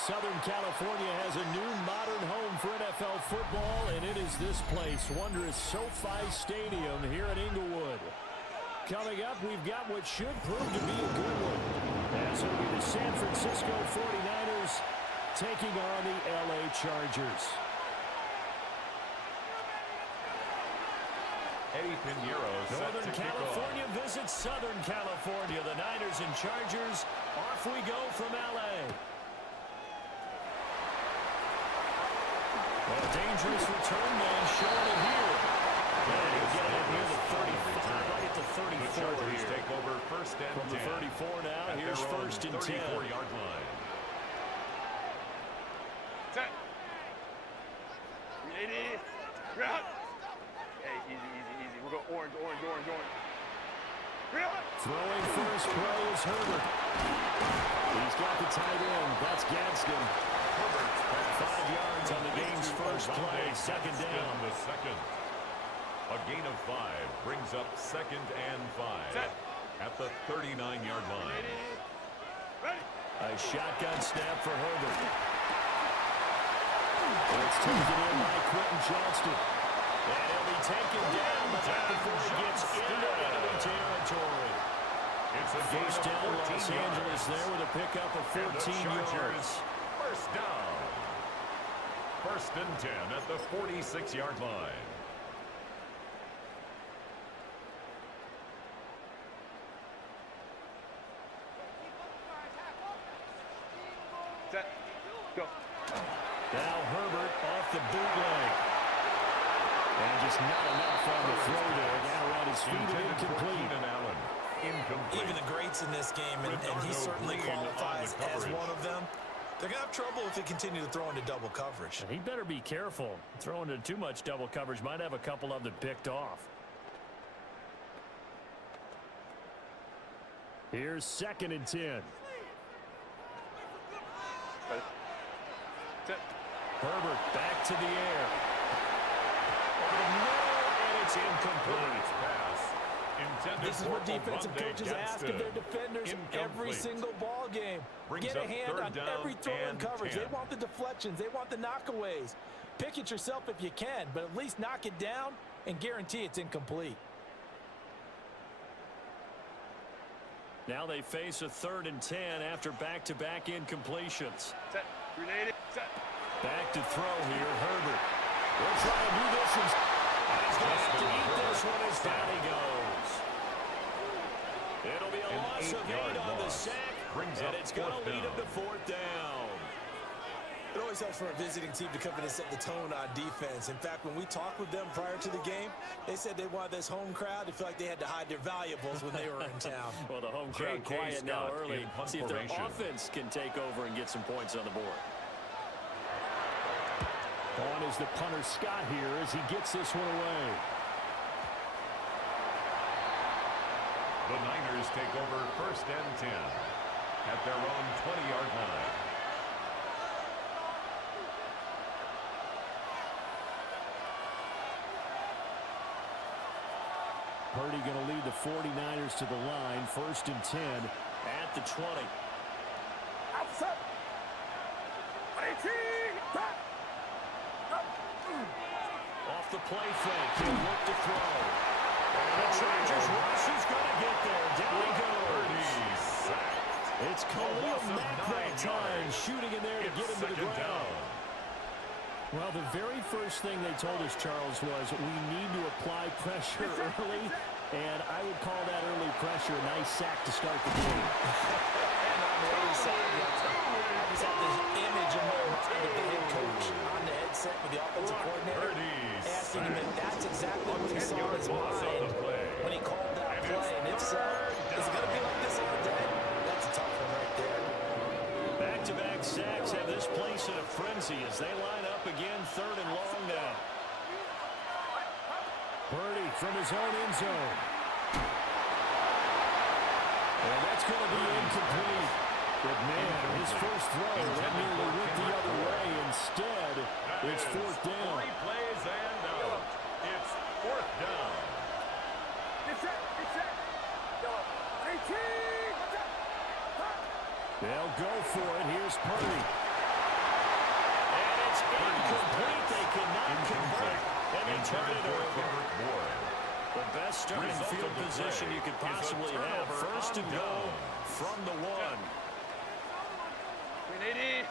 Southern California has a new modern home for NFL football, and it is this place, wondrous SoFi Stadium here in Inglewood. Coming up, we've got what should prove to be a good one, as it'll be the San Francisco 49ers taking on the LA Chargers. Eddie Pinheiro set Northern to kick California off. visits Southern California. The Niners and Chargers, off we go from LA. A dangerous return man showing it here. And he'll get it near the 35, right at the 34 The Chargers here. take over first and From 10. the 34 now, At here's their own first and 10. 34-yard line. Set. Ready. Ground. Hey, easy. We'll go orange. Real. Throwing first play is Herbert. He's got the tight end. That's Gadsden. 5 yards on the game's first play. Second down. The second. A gain of 5 brings up second and 5 Set. at the 39-yard line. Ready. A shotgun snap for Herbert. It's taken in by Quentin Johnston. And he'll be taken down just before he gets into enemy territory. It's a gain First of down, 14 Los Angeles yards. there with a pickup of And the 14 Chargers, yards. first down. First and 10 at the 46-yard line. Set. Go. Now Herbert off the bootleg. And just not enough on the throw there. Now on his feet and Intended for incomplete. Keenan Allen. Incomplete. Even the greats in this game, and he certainly qualifies as one of them, they're going to have trouble if they continue to throw into double coverage. He better be careful. Throwing into too much double coverage might have a couple of them picked off. Here's second and 10. Ready. Set. Herbert back to the air. Over the middle, and it's incomplete. Herbert's pass This is what defensive coaches ask of their defenders every single ball game. Get a hand on every throw and coverage. They want the deflections. They want the knockaways. Pick it yourself if you can, but at least knock it down and guarantee it's incomplete. Now they face a 3rd and 10 after back-to-back incompletions. Set. Grenade it. Set. Back to throw here, Herbert. We'll try and do this. He's going to have to eat this one as down he goes. It'll be a loss of 8 on the sack, and it's going to lead him to 4th down. It always helps for a visiting team to come in and set the tone on defense. In fact, when we talked with them prior to the game, they said they wanted this home crowd to feel like they had to hide their valuables when they were in town. Well, the home crowd quiet now early. See if their offense can take over and get some points on the board. On is the punter Scott here as he gets this one away. The Niners take over 1st and 10 at their own 20-yard line. Purdy going to lead the 49ers to the line. 1st and 10 at the 20. Outside. 18. Off the play fake. He'll look to throw. And the Chargers rush is going to get there. Down he goes. It's Khalil Mack that time, shooting in there to get him to the ground. Well, the very first thing they told us, Charles, was we need to apply pressure early, and I would call that early pressure a nice sack to start the game. And on the other side, I just have this image in my mind of the head coach on the headset with the offensive coordinator asking him if that's exactly what he saw in his mind when he called that play. And if so, is it going to be like this all day? That's a tough one right there. Back-to-back sacks have this place in a frenzy as they line up again 3rd and long now. Purdy from his own end zone. And that's going to be incomplete. But man, his first throw that nearly went the other way. Instead, it's 4th down. 3 plays and out. It's 4th down. Get set. Get set. 18. They'll go for it. Here's Purdy. And it's incomplete. They cannot convert. And they turn it over. The best starting field position you could possibly have. 1st and goal from the 1. 80.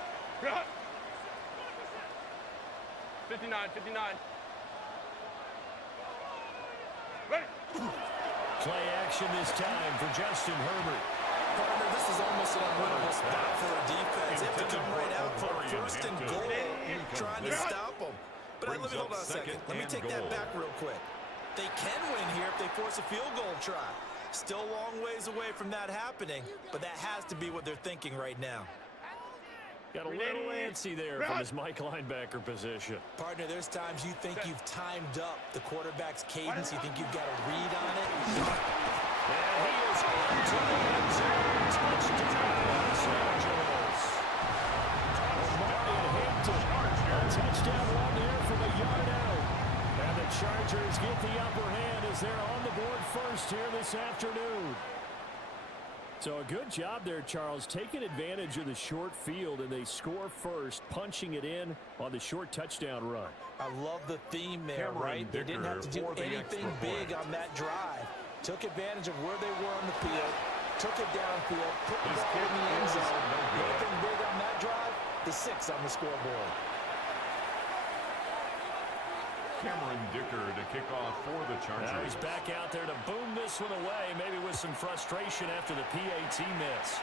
59. Ready. Play action this time for Justin Herbert. Partner, this is almost an unwinnable spot for a defense. They have to come right out for 1st and goal, trying to stop them. But let me hold on a second. Let me take that back real quick. They can win here if they force a field goal try. Still a long ways away from that happening, but that has to be what they're thinking right now. Got a little antsy there from his Mike linebacker position. Partner, there's times you think you've timed up the quarterback's cadence. You think you've got a read on it. And he is into the end zone. Touchdown, Los Angeles. Marion Hampton. A touchdown run there from a yard out. And the Chargers get the upper hand as they're on the board first here this afternoon. So a good job there, Charles, taking advantage of the short field, and they score first, punching it in on the short touchdown run. I love the theme there, right? They didn't have to do anything big on that drive. Took advantage of where they were on the field, took it downfield, put the ball in the end zone. Anything big on that drive? The 6 on the scoreboard. Cameron Dicker to kick off for the Chargers. Now he's back out there to boom this one away, maybe with some frustration after the PAT miss.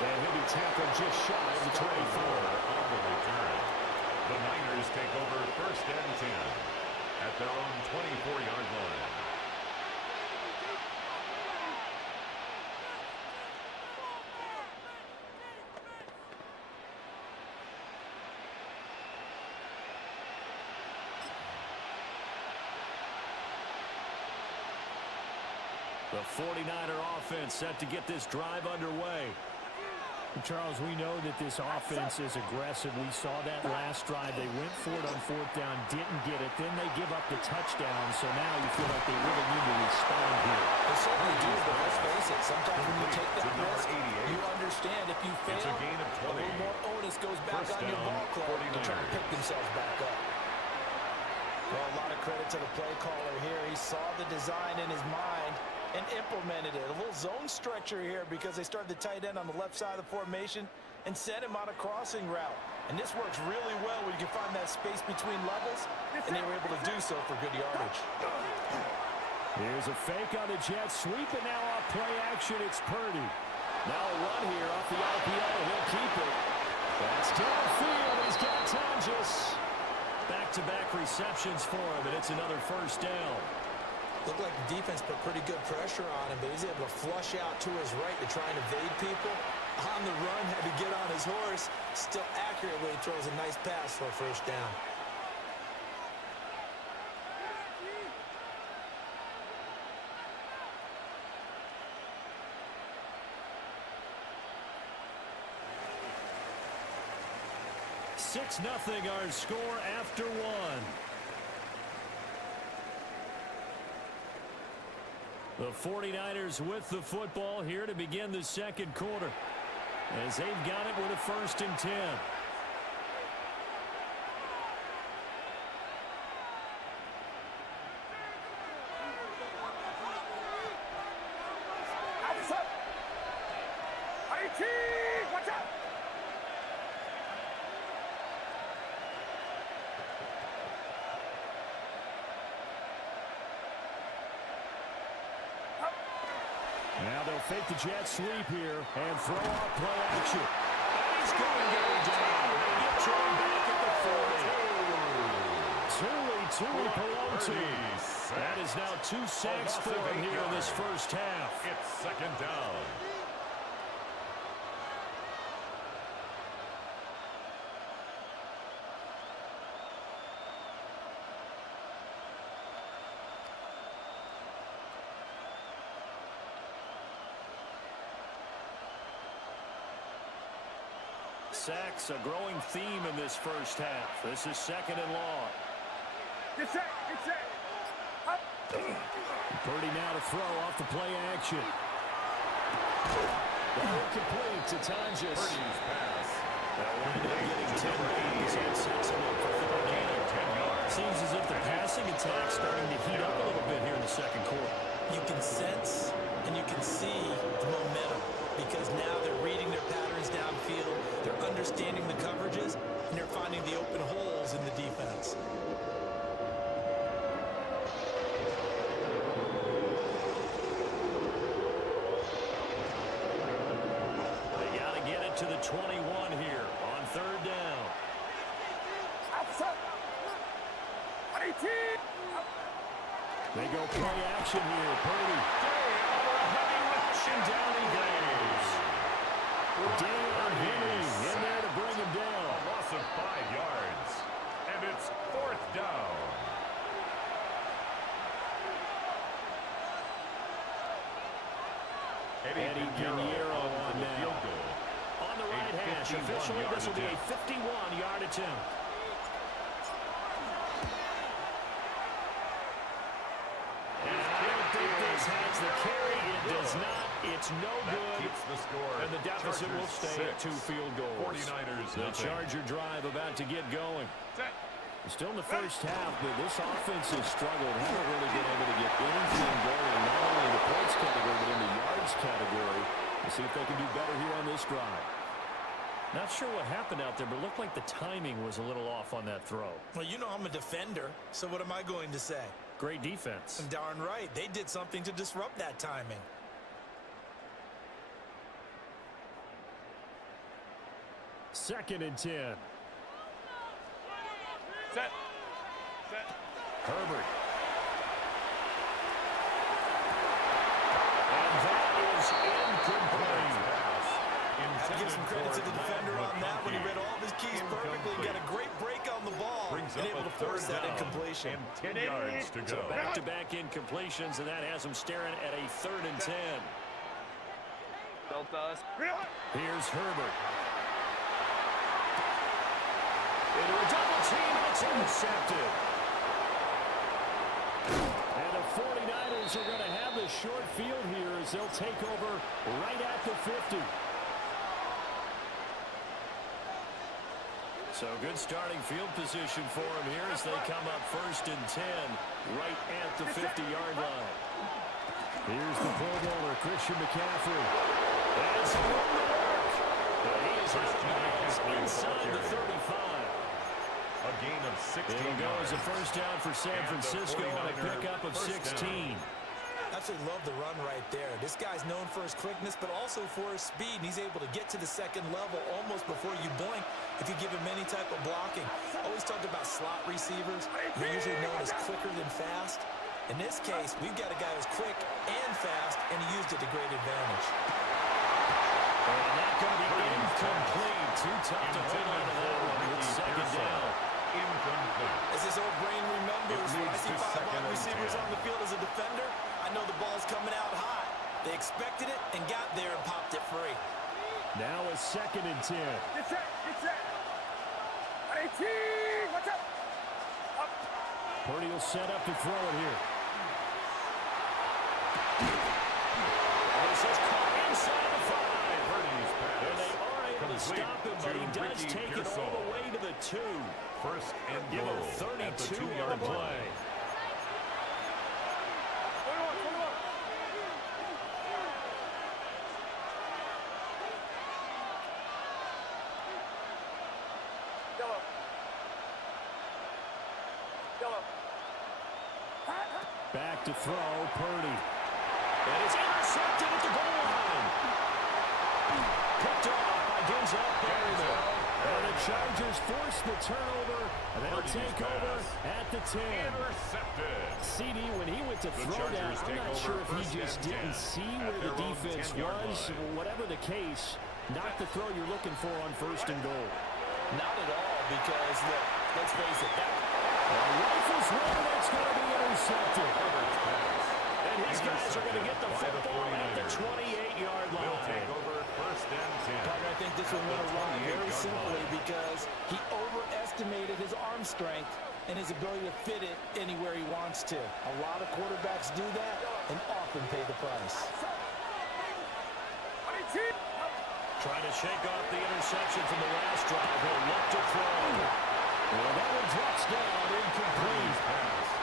And he'll be tackled just shy of the 24. On the return. The Niners take over 1st and 10 at their own 24-yard line. The 49er offense set to get this drive underway. Charles, we know that this offense is aggressive. We saw that last drive. They went for it on 4th down, didn't get it. Then they give up the touchdown. So now you feel like they really need to respond here. They certainly do, but let's face it. Sometimes when you take that risk, you understand if you fail, a little more onus goes back on your ball club to try to pick themselves back up. Well, a lot of credit to the play caller here. He saw the design in his mind and implemented it. A little zone stretcher here because they started the tight end on the left side of the formation and sent him on a crossing route. And this works really well when you can find that space between levels, and they were able to do so for good yardage. Here's a fake on the jet sweep, and now off play action, it's Purdy. Now a run here off the RPO. He'll keep it. That's downfield. He's got Tonjes. Back-to-back receptions for him, and it's another first down. Looked like the defense put pretty good pressure on him, but he's able to flush out to his right to try and evade people. On the run, had to get on his horse. Still accurately throws a nice pass for a first down. Six 0 our score after one. The 49ers with the football here to begin the second quarter, as they've got it with a 1st and 10. Watch out! Now they'll fake the jet sweep here and throw off play action. And he's going to go down. They get Troy back at the 40. Tuli Peloti. That is now 2 sacks for him here in this first half. It's 2nd down. Sacks, a growing theme in this first half. This is 2nd and long. Get set! Get set! Up! Purdy now to throw off the play action. Ball complete to Tonjes. Purdy's pass. They'll wind up getting 10 yards and sets him up for 4 gain of 10 yards. Seems as if the passing attack's starting to heat up a little bit here in the second quarter. You can sense and you can see the momentum because now they're reading their patterns downfield, they're understanding the coverages, and they're finding the open holes in the defense. They got to get it to the 21 here on 3rd down. Outside! 18! They go play action here. Purdy. And down he goes. Deion Henry in there to bring him down. A loss of 5 yards. And it's 4th down. Eddie Pinheiro on now. On the right hash. Officially, this will be a 51-yard attempt. And I don't think this has the carry. It does not. It's no good. Keeps the score. And the deficit Chargers will stay at 2 field goals. 49ers The nothing. Charger drive about to get going. Set! Still in the first half, but this offense has struggled. Haven't really been able to get anything going, not only in the points category, but in the yards category. We'll see if they can do better here on this drive. Not sure what happened out there, but it looked like the timing was a little off on that throw. Well, you know I'm a defender, so what am I going to say? Great defense. Darn right. They did something to disrupt that timing. Second and 10. Set! Set! Herbert. And that is incomplete. Give some credit to the defender on that when he read all of his keys perfectly and got a great break on the ball and able to force that incompletion. And 10 yards to go. Back-to-back incompletions, and that has him staring at a 3rd and 10. Go, dealt us. Here's Herbert. Into a double team, and it's intercepted. And the 49ers are going to have the short field here as they'll take over right at the 50. So good starting field position for them here as they come up 1st and 10 right at the 50-yard line. Here's the Pro Bowler, Christian McCaffrey. That's a run to work. And he is out of bounds inside the 35. A gain of 16 It'll go as a first down for San Francisco on a pickup of 16. Absolutely love the run right there. This guy's known for his quickness, but also for his speed. And he's able to get to the second level almost before you blink if you give him any type of blocking. Always talk about slot receivers. They're usually known as quicker than fast. In this case, we've got a guy who's quick and fast, and he used it to great advantage. And that's going to be incomplete. Too tough to hold on to that one. It's second down. Incomplete. As his old brain remembers, when I see 5 wide receivers on the field as a defender, I know the ball's coming out hot. They expected it and got there and popped it free. Now a 2nd and 10. Get set. Get set. 18. What's up? Up. Purdy will set up to throw it here. This is caught inside the 5. Purdy's pass. And they are able to Complete stop him, but he to does Ricky take it Pearsall. all the way to the 2. 1st and Give goal him at the 32 on 2-yard the play. line. 21. Yellow. Yellow. Back to throw, Purdy. And it's intercepted at the goal line. Picked off by Denzel Perryman. And the Chargers force the turnover, and they'll take over at the 10. Intercepted. CD, when he went to throw down, Chargers I'm take not over sure if he 1st just and didn't 10 see at where the their own defense 10-yard was. line. Whatever the case, not the throw you're looking for on 1st and goal. Not at all, because, look, let's face it, that Rifles one, that's going to be intercepted. Herbert's pass. And his guys are going to get the By the football at the 49ers. 28-yard They'll take line. over 1st and 10. Partner, I think this one went wrong very 28-yard simply line. because he overestimated his arm strength and his ability to fit it anywhere he wants to. A lot of quarterbacks do that and often pay the price. Trying to shake off the interception from the last drive. He'll look to throw. Well, that one drops down, incomplete.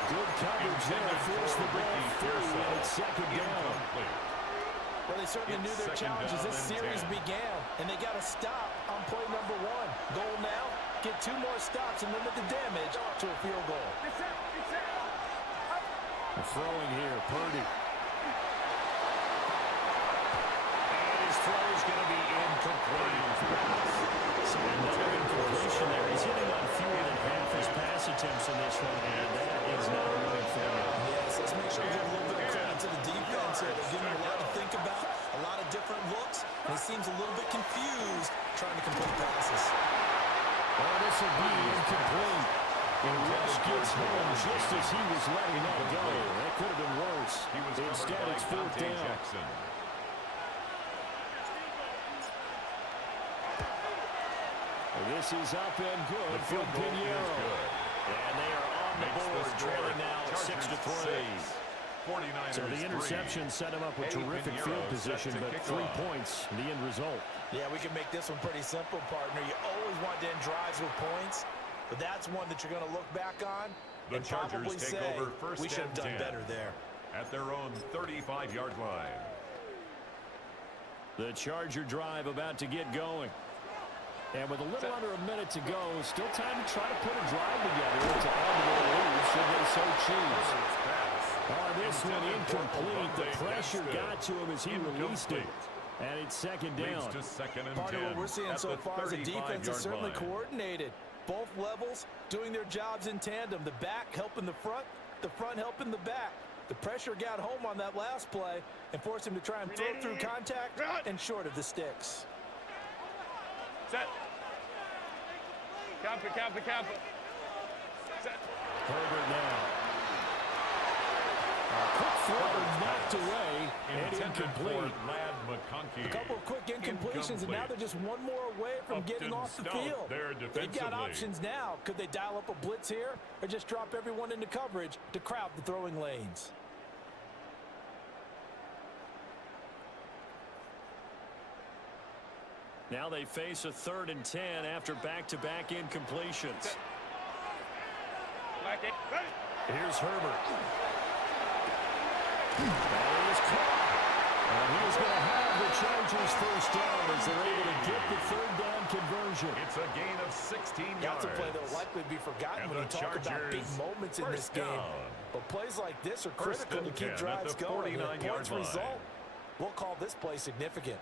Good coverage there, forced the ball through, and it's 2nd down. Well, they certainly knew their challenge as this series began, and they got a stop on play number 1. Goal now, get 2 more stops and limit the damage to a field goal. Throwing here, Purdy. And his throw is going to be incomplete. So another incompletion there. He's hitting on fewer than half his pass attempts in this one, and that is not working for him. Yes, let's make sure we give a little bit of credit to the defense here. They're giving him a lot to think about, a lot of different looks, and he seems a little bit confused trying to complete passes. Oh, this will be incomplete. And Rush gets home just as he was letting that go. That could have been worse. Instead, it's 4th down. Jackson. This is up and good The for field goal is Pinheiro. good. And they are on the Makes the board, score trailing now Chargers 6-3. 49ers So the interception 3. set him up with Eddie terrific Pinheiro field set position, to but kick 3 off. points, the end result. Yeah, we can make this one pretty simple, partner. You always want to end drives with points, but that's one that you're going to look back on The and Chargers probably take say over 1st we should have and done 10 better there. at their own 35-yard line. The Charger drive about to get going. And with a little under a minute to go, still time to try to put a drive together to add to their lead, should they so choose. Oh, this one incomplete. The pressure got to him as he released it. And it's 2nd down. Leads to 2nd and 10. Part of what we're seeing at so the far is the defense is 35-yard certainly line. coordinated. Both levels doing their jobs in tandem. The back helping the front helping the back. The pressure got home on that last play and forced him to try and throw through contact and short of the sticks. Set. Camp it. Set. Herbert now. Quick throw knocked away and incomplete. A couple of quick incompletions, and now they're just one more away from getting off the field. They've got options now. Could they dial up a blitz here or just drop everyone into coverage to crowd the throwing lanes? Now they face a 3rd and 10 after back-to-back incompletions. Here's Herbert. That is caught. And he is going to have the Chargers first down as they're able to get the 3rd down conversion. It's a gain of 16 yards. That's a play that will likely be forgotten when you talk about big moments in this game. But plays like this are critical to keep drives going. And points result, we'll call this play significant.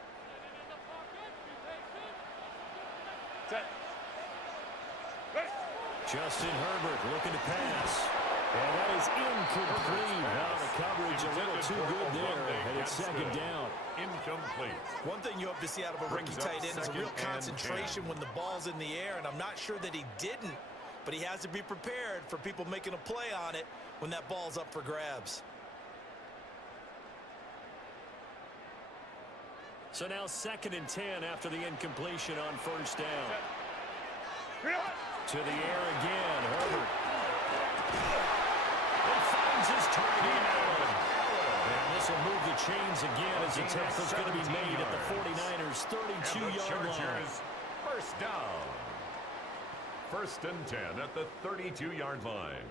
Justin Herbert looking to pass. And that is incomplete. Now the coverage a little too good there, and it's 2nd down. Incomplete. One thing you hope to see out of a rookie tight end is a real concentration when the ball's in the air, and I'm not sure that he didn't, but he has to be prepared for people making a play on it when that ball's up for grabs. So now 2nd and 10 after the incompletion on 1st down. To the air again, Herbert. And finds his target. And this will move the chains again as the tackle's going to be made at the 49ers' 32-yard line. First down. 1st and 10 at the 32-yard line.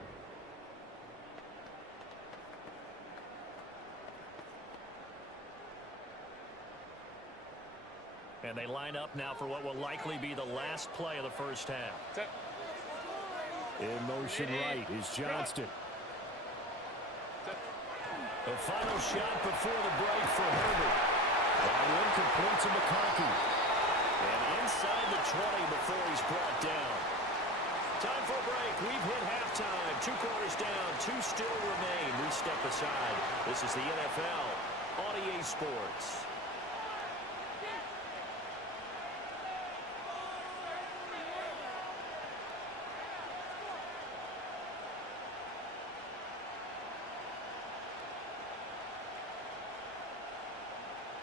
And they line up now for what will likely be the last play of the first half. In motion right is Johnston. The final shot before the break for Herbert. And incomplete to McConkey. And inside the 20 before he's brought down. Time for a break. We've hit halftime. 2 quarters down. 2 still remain. We step aside. This is the NFL on EA Sports.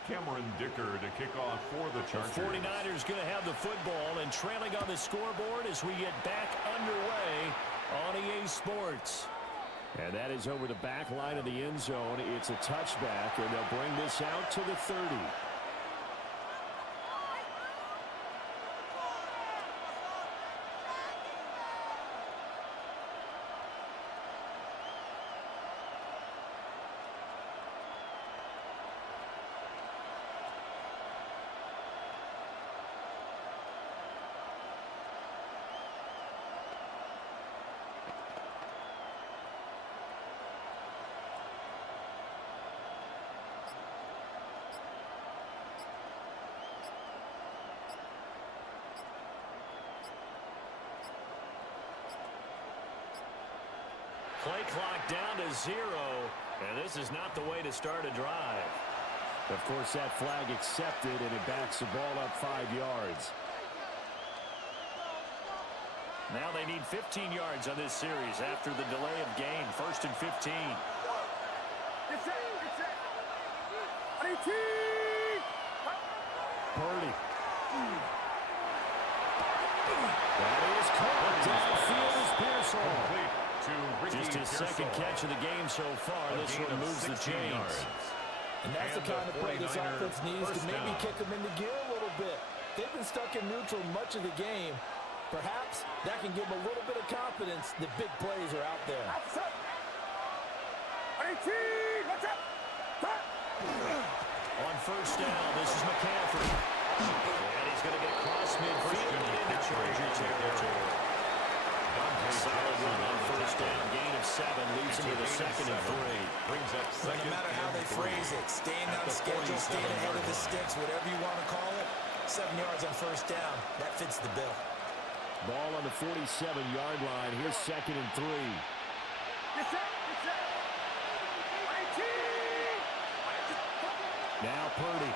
Cameron Dicker to kick off for the Chargers. The 49ers going to have the football and trailing on the scoreboard as we get back underway on EA Sports. And that is over the back line of the end zone. It's a touchback, and they'll bring this out to the 30. Play clock down to 0, and this is not the way to start a drive. Of course, that flag accepted, and it backs the ball up 5 yards. Now they need 15 yards on this series after the delay of game. 1st and 15. Purdy. That is caught. Downfield is Pearsall. Just his 2nd catch of the game so far. This one moves the chains. And that's the kind of play this offense needs to maybe kick them into gear a little bit. They've been stuck in neutral much of the game. Perhaps that can give them a little bit of confidence that big plays are out there. On 1st down, this is McCaffrey. And he's going to get cross midfield into Charger territory. Solid run on 1st down. Gain of 7 leads him to the 2nd and 3. Brings up No matter how they phrase it, staying on schedule, staying ahead of the sticks, whatever you want to call it, 7 yards on 1st down. That fits the bill. Ball on the 47-yard line. Here's 2nd and 3. Now Purdy.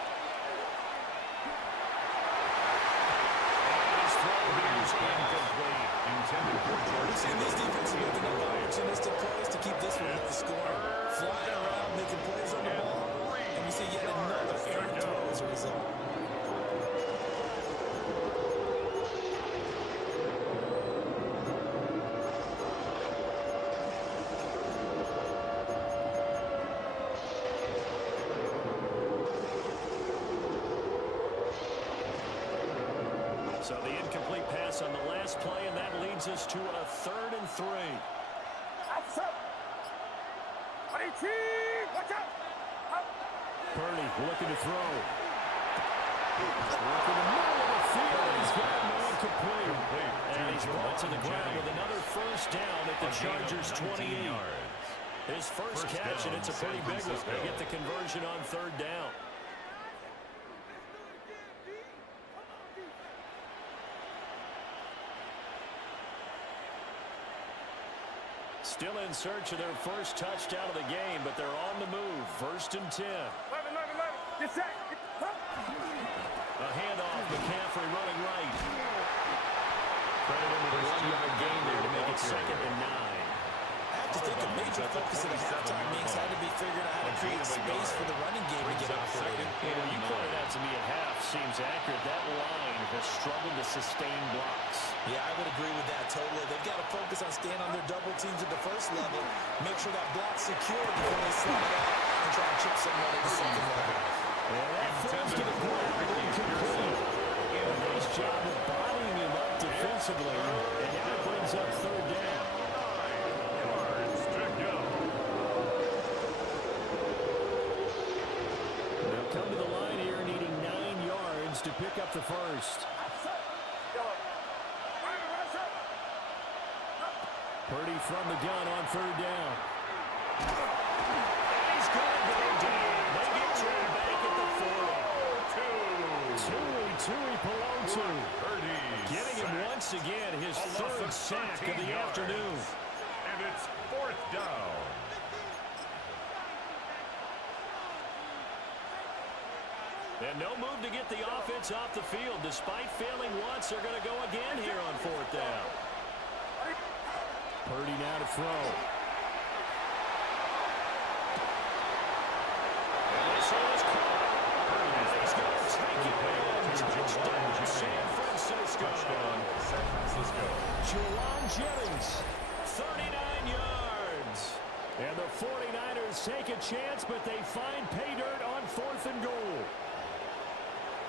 And his throw is incomplete. intended for George. We've seen these defenses making up opportunistic plays to keep this one low scoring. Flying around, making plays on the ball, and we see yet another errant throw as a result. So the incomplete pass on the last play, and that leads us to a 3rd and 3. Purdy looking to throw. Working the middle of the field. He's got it incomplete. And he's brought to the ground with another first down at the Chargers' 28. His first catch, and it's a pretty big one. They get the conversion on 3rd down. Still in search of their first touchdown of the game, but they're on the move. 1st and 10. A handoff, McCaffrey running right. Credit him with a 1-yard gain there to make it 2nd and 9. I have to think a major focus of the halftime meetings had to be figuring out how to create space for the running game to get operating. Well, you pointed out to me at half, seems accurate. That line has struggled to sustain blocks. Yeah, I would agree with that totally. They've got to focus on staying on their double teams at the first level, make sure that block's secure before they slide out and try to chip someone at the second level. And that falls to the ground incomplete. A nice job of bodying him up defensively, and now it brings up 3rd down. They'll come to the line here needing 9 yards to pick up the first. Purdy from the gun on 3rd down. He's going to go down. They get Trey back at the 40. Tui Pelotu. Getting him once again his 3rd sack of the afternoon. And it's 4th down. And no move to get the offense off the field. Despite failing once, they're going to go again here on 4th down. Purdy now to throw. This is He's going to take it in. Touchdown, San Francisco. San Francisco. Juwan Jennings, 39 yards. And the 49ers take a chance, but they find pay dirt on 4th and goal.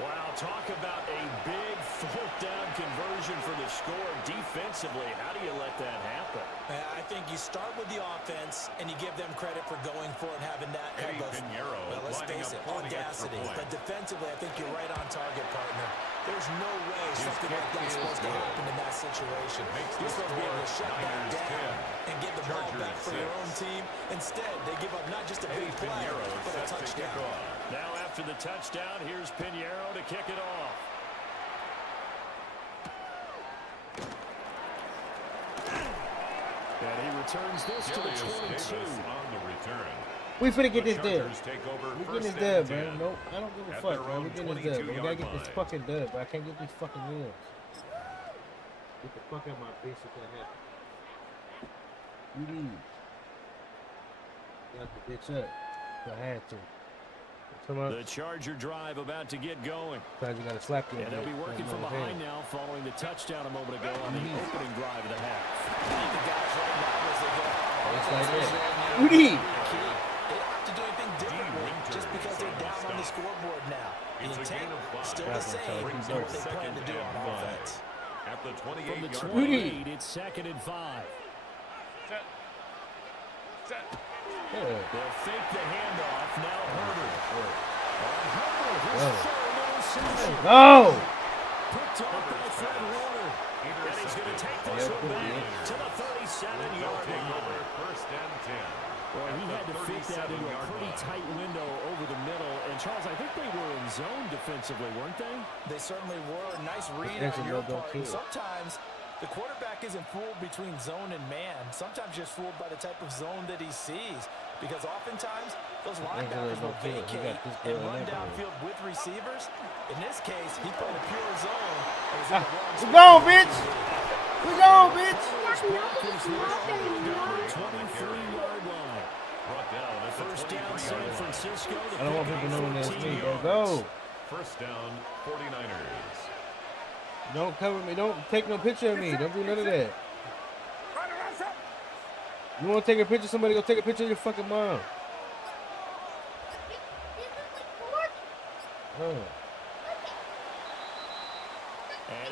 Wow, talk about a big 4th down conversion for the score. Defensively, how do you let that happen? I think you start with the offense, and you give them credit for going for it, having that type of, well, let's face it, audacity. But defensively, I think you're right on target, partner. There's no way something like that's supposed to happen in that situation. You're supposed to be able to shut that down and get the ball back for your own team. Instead, they give up not just a big play, but a touchdown. Now after the touchdown, here's Pinheiro to kick it off. And he returns this to the 22. On the return. We finna get this dub. Take over We getting this dub, man. Nope, I don't give a fuck, man. We getting this dub. We gotta get this fucking dub, bro. I can't get these fucking wins. Get the fuck out of my face if that happens. You need. Got the bitch up. I had to. The Charger drive about to get going. You gotta slap you. And they'll be working from behind now following the touchdown a moment ago on the opening drive of the half. The guys right now as they go. It's like that. Rudy! They don't have to do anything differently just because they're down on the scoreboard now. The intent still the same as what they plan to do on offense. At the 28 From the yard 28, it's 2nd and 5. They'll fake the handoff. Now Herbert. Herbert, his third interception. No! Picked off by Fred Warner. And he's going to take this one back to the 37-yard line. 1st and 10. Well, he had to fit that into a pretty tight window over the middle. And, Charles, I think they were in zone defensively, weren't they? They certainly were. Nice read on your part. And sometimes the quarterback isn't fooled between zone and man. Sometimes just fooled by the type of zone that he sees. Because oftentimes, those linebackers will vacate and run downfield with receivers. In this case, he played a pure zone. We go, bitch! We go, bitch! 23-yard line. First down, San Francisco. I don't want people knowing that's me, bro. Go! First down, 49ers. Don't cover me. Don't take no picture of me. Don't do none of that. You want to take a picture? Somebody go take a picture of your fucking mom. And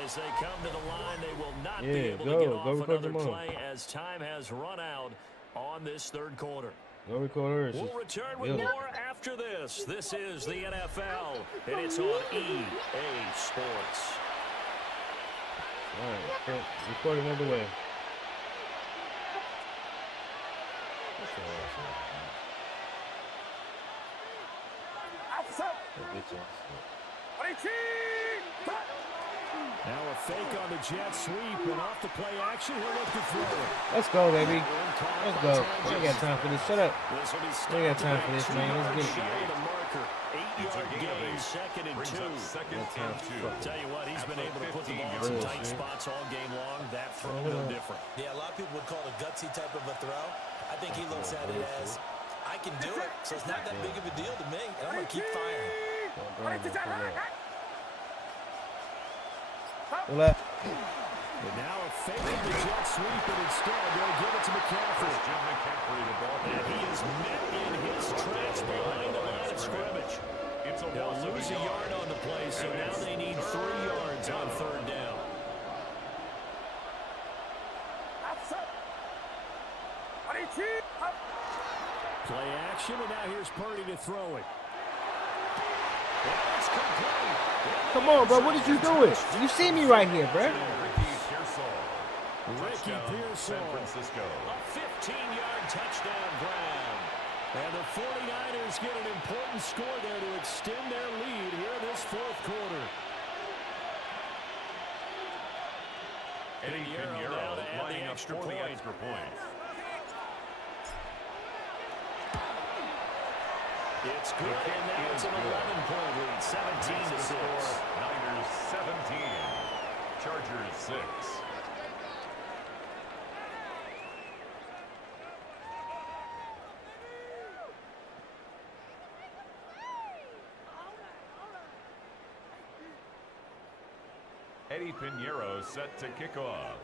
as they come to the line, they will not be able to get off another play as time has run out on this third quarter. Go record hers. We'll return with more after this. This is the NFL, and it's on EA Sports. All right, record another way. Now a fake on the jet sweep, and off the play action, he'll look to throw it. Let's go, baby. Let's go. We ain't got time for this. Shut up. We ain't got time for this, man. Let's get it. 8-yard gain, second and 2. Tell you what, he's been able to put the ball in some tight spots all game long. That throw no different. Yeah, a lot of people would call it a gutsy type of a throw. I think he looks at it as, I can do it, so it's not that big of a deal to me, and I'm going to keep firing. Pull up. And now a fake on the jet sweep, and instead they'll give it to McCaffrey. And he is met in his tracks behind the line of scrimmage. They'll lose a yard on the play, so now they need 3 yards on third down. Play action, and now here's Purdy to throw it. It's complete. Come on, bro. What did you do it? You see me right here, bro. Ricky Pearsall, a 15-yard touchdown grab. And the 49ers get an important score there to extend their lead here in this fourth quarter. Eddie Pinheiro lining up for the extra point. It's good, and now it's an 11-point lead, 17-6. Niners 17, Chargers 6. Eddie Pinheiro set to kick off.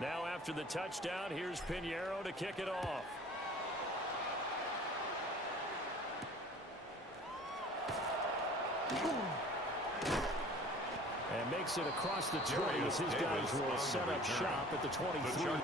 Now after the touchdown, here's Pinheiro to kick it off. And makes it across the 20 as his guys will set up shop at the 23.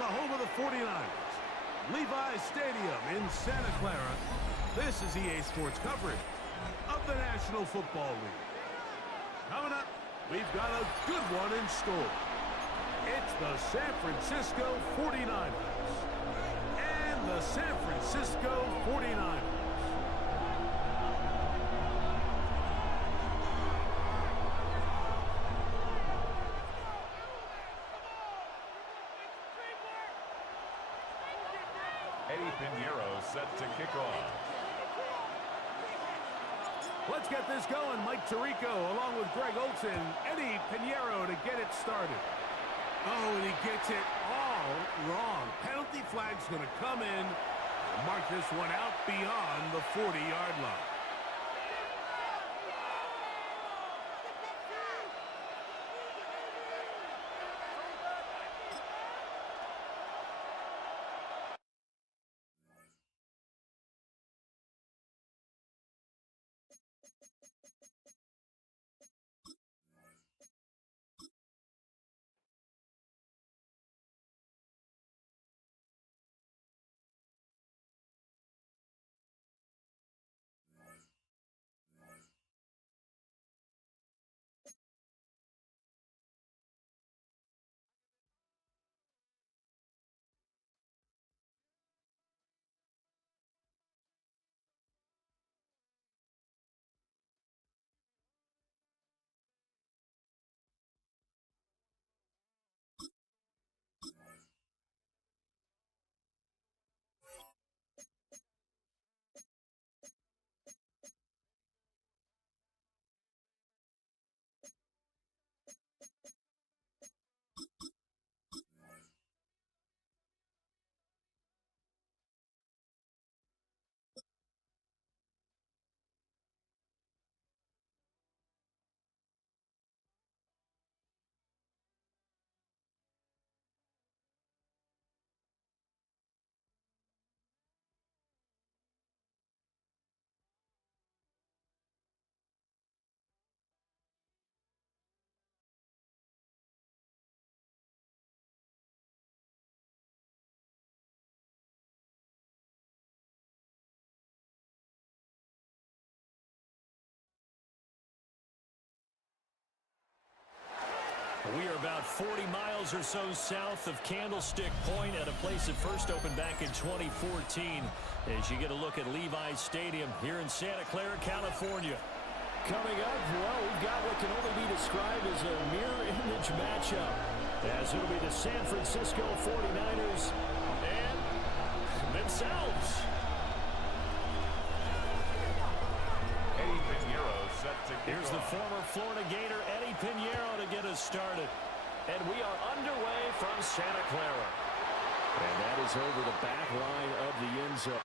the home of the 49ers, Levi's Stadium in Santa Clara, this is EA Sports coverage of the National Football League. Coming up, we've got a good one in store. It's the San Francisco 49ers and the San Francisco 49ers. Eddie Pinheiro set to kick off. Let's get this going. Mike Tirico along with Greg Olson. Eddie Pinheiro to get it started. Oh, and he gets it all wrong. Penalty flag's going to come in and mark this one out beyond the 40-yard line. We are about 40 miles or so south of Candlestick Point at a place that first opened back in 2014 as you get a look at Levi's Stadium here in Santa Clara, California. Coming up, well, we've got what can only be described as a mirror image matchup as it'll be the San Francisco 49ers and themselves. Eddie Pinheiro set to kick Here's off. the former Florida Gator, Eddie Pinheiro, to get us started. And we are underway from Santa Clara. And that is over the back line of the end zone.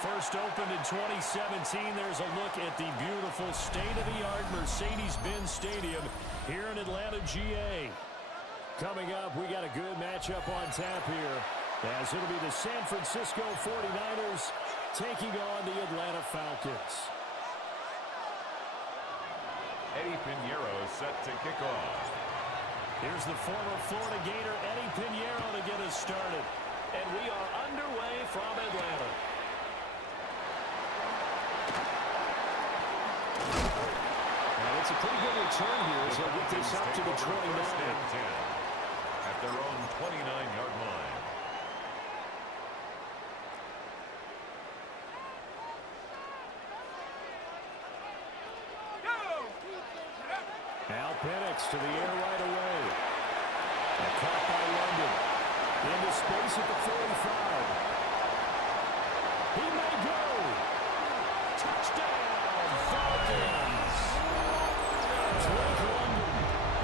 First opened in 2017, there's a look at the beautiful state-of-the-art Mercedes-Benz Stadium here in Atlanta, GA. Coming up, we got a good matchup on tap here, as it'll be the San Francisco 49ers taking on the Atlanta Falcons. Eddie Pinheiro set to kick off. Here's the former Florida Gator, Eddie Pinheiro, to get us started. And we are underway from Atlanta. Now, it's a pretty good return here as they'll get this up to the 29. At their own 29-yard line. Now Penix to the air right away. Caught by London. Into space at the 45. He may go. Touchdown, Falcons. Drake London,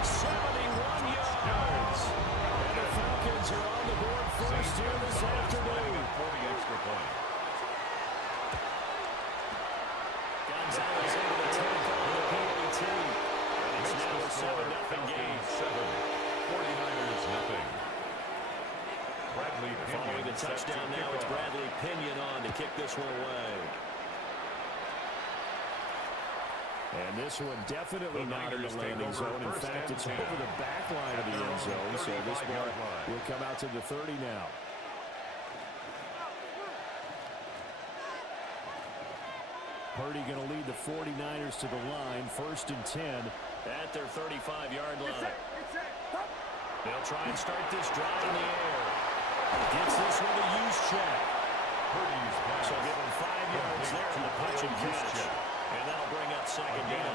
71 yards. And the Falcons are on the board first here this afternoon. 40 extra points. Gonzalez able to take on the PAT. And it's now a 7-0 game. 49ers nothing. Bradley Following the touchdown now, it's Bradley Pinion on to kick this one away. And this one definitely not in the landing zone. In fact, it's over the back line of the end zone, so this ball will come out to the 30 now. Purdy going to lead the 49ers to the line, 1st and 10 at their 35-yard line. They'll try and start this drive in the air. Gets this one to use check. So give him 5 yards there in the pitch and catch. And that'll bring up second down.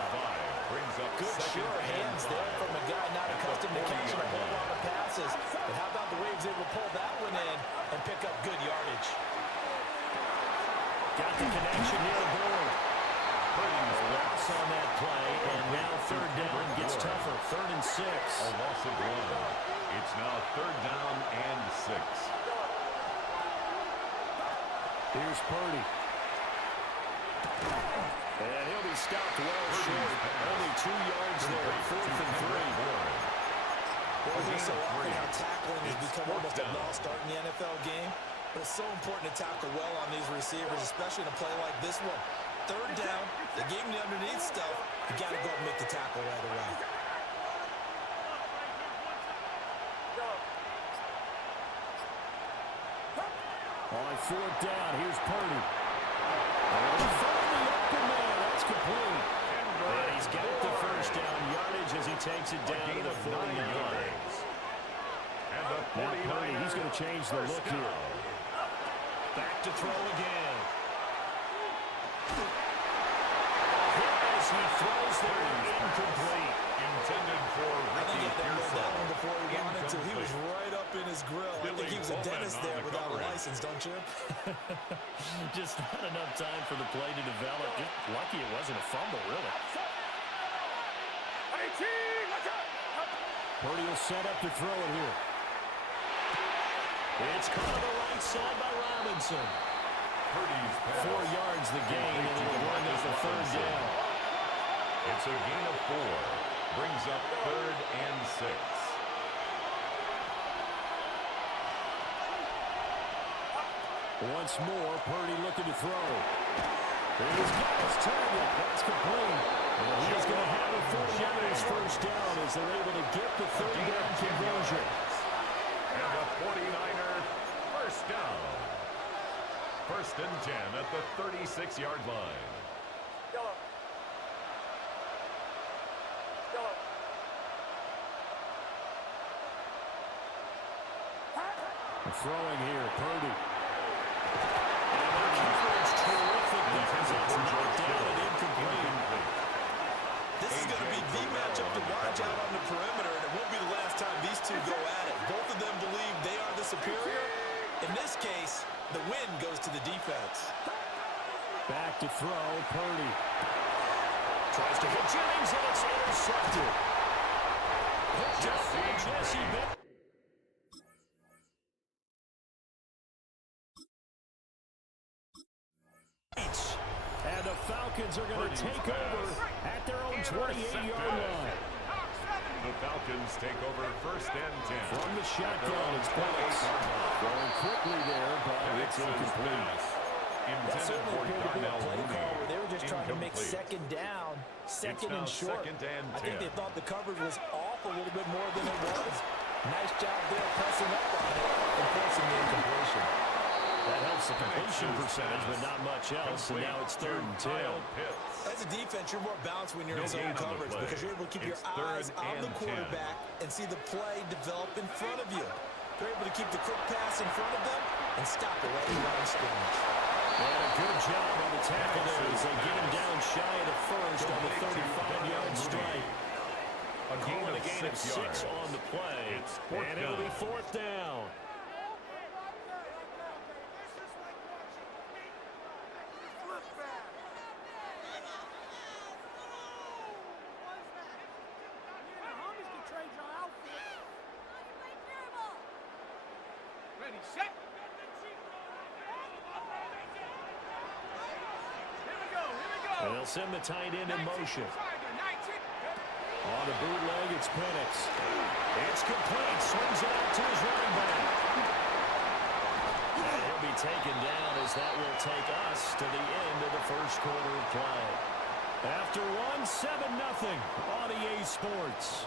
Good sure hands there from a guy not accustomed to catching a whole lot of passes. But how about the way he was able to pull that one in and pick up good yardage? Got the connection here aboard. A loss on that play, and now 3rd down gets tougher. 3rd and 6. A loss of 1. It's now 3rd down and 6. Here's Purdy. And he'll be stopped well short. Only 2 yards there. 4th and 3. Well, we're so often how tackling has become almost a lost art in the NFL game. But it's so important to tackle well on these receivers, especially in a play like this one. 3rd down, they gave him the underneath stuff. You got to go and make the tackle right away. On 4th down, here's Purdy. And he found the open man. That's complete. And he's got the 1st down yardage as he takes it down to the 49. Now Purdy, he's going to change the look here. Back to throw again. As he throws there, incomplete. Intended for Ricky Pearson. That one before he wanted to. He was right up in his grill. I think he was a dentist there without a license, don't you? Just not enough time for the play to develop. Just lucky it wasn't a fumble, really. Purdy will set up to throw it here. It's caught on the right side by Robinson. 4 yards the gain, and it'll bring up the 3rd down. It's a gain of 4. Brings up 3rd and 6. Once more, Purdy looking to throw. He's got his target. That's complete. And he's going to have a 49ers 1st down as they're able to get the 3rd down conversion. And a 49er 1st down. 1st and 10 at the 36-yard line. Throwing here, Purdy. And their coverage terrific there as it's knocked down and incomplete. This is going to be the matchup to watch out on the perimeter, and it won't be the last time these two go at it. Both of them believe they are the superior. In this case, the win goes to the defense. Back to throw, Purdy. Tries to hit Jennings, and it's intercepted. Jesse Bates. And the Falcons are going to take over at their own 28-yard line. The Falcons take over 1st and 10. From the shotgun, it's Penix. Going quickly there, but it's incomplete. That certainly appeared to be a play call where they were just trying to make 2nd down Second and short. Second and 10. I think they thought the coverage was off a little bit more than it was. Nice job there pressing up on it and forcing the incompletion. That helps the completion percentage, but not much else, and now it's 3rd and 10. As a defense, you're more balanced when you're in zone coverage because you're able to keep your eyes on the quarterback and see the play develop in front of you. They're able to keep the quick pass in front of them and stop it right in line of scrimmage. And a good job on the tackle there as they get him down shy of the first on the 35-yard strike. Calling a gain of 6 on the play, and it'll be 4th down. Ready, set. And they'll send the tight end in motion. On the bootleg, it's Penix. It's complete. Swings it out to his running back. And he'll be taken down as that will take us to the end of the first quarter of play. After one, 7-0 on EA Sports.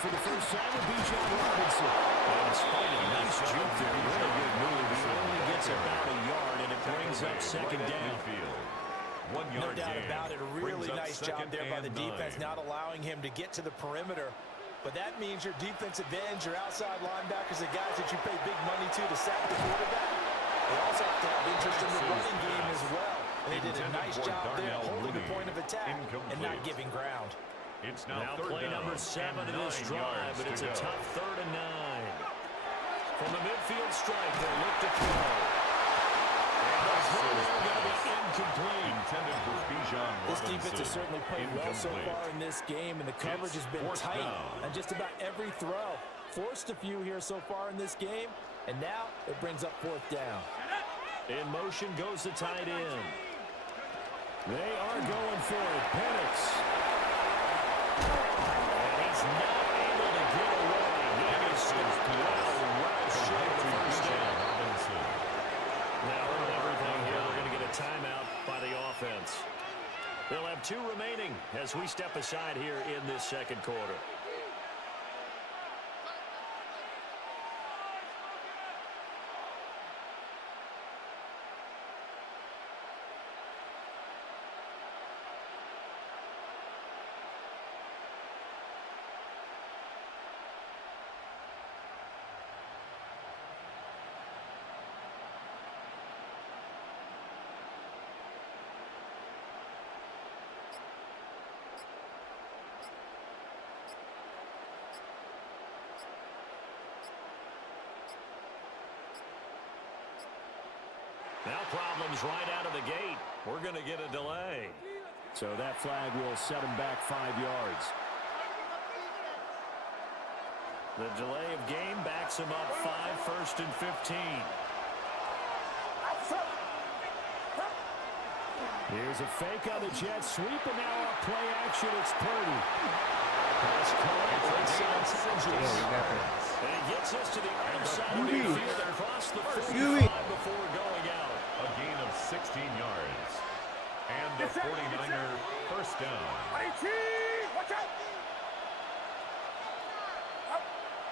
For the first time with Bijan Robinson. And despite a nice juke there, really good move. He only gets about a yard, and it brings up 2nd down. 1 yard No doubt gain. about it. A really nice job there by the 2nd and 9. defense, not allowing him to get to the perimeter. But that means your defensive ends, your outside linebackers, the guys that you pay big money to sack the quarterback, they also have to have interest in the running game as well. And they did a nice job there holding the point of attack and not giving ground. It's Now third play down number 7 and of this 9 drive, yards but it's to a go. tough 3rd and 9. From the midfield stripe, they look to throw. And those balls are going to be incomplete. Intended for Bijan Robinson. This defense has certainly played well so far in this game, and the coverage has been tight on just about every throw. Forced a few here so far in this game, and now it brings up 4th down. In motion goes the tight end. They are going for it. Penix. And he's not able to get away. He is just well short of the first down. Now, early everything here, we're going to get a timeout by the offense. They'll have 2 remaining as we step aside here in this 2nd quarter. Now problems right out of the gate. We're going to get a delay. So that flag will set him back 5 yards. The delay of game backs him up 5, 1st and 15. Here's a fake on the jet sweep, and now off play action, it's Purdy. Pass caught, and he gets us to the other side of the field across the 45 before going out. A gain of 16 yards. And the 49er first down.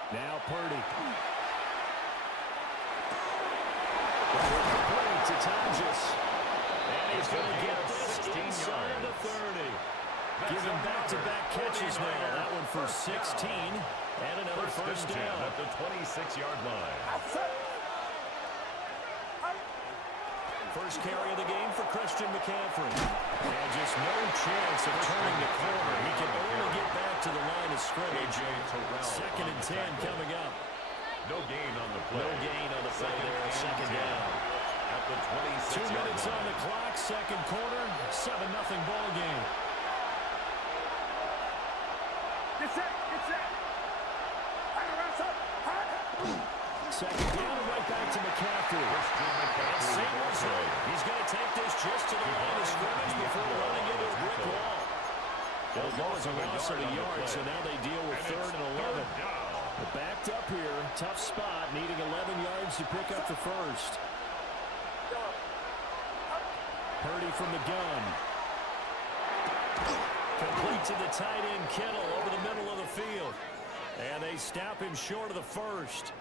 Now Purdy. Complete to Tonjes. And he's going to get this inside the 30. Giving back-to-back catches now. That one for 16. And another first down. At the 26-yard line. First carry of the game for Christian McCaffrey. And just no chance of turning the corner. He can only get back to the line of scrimmage. 2nd and 10 coming up. No gain on the play. No gain on the play there. 2nd down. At the 26-yard line. 2 minutes on the clock. 2nd quarter. 7-0 ball game. Second down and right back to McCaffrey. Same result. He's going to take this just to the line of scrimmage before running into a brick wall. It'll go as a loss of a yard, so now they deal with 3rd and 11. They're backed up here. Tough spot, needing 11 yards to pick up the first. Purdy from the gun. Complete to the tight end, Kittle, over the middle of the field. And they stop him short of the first,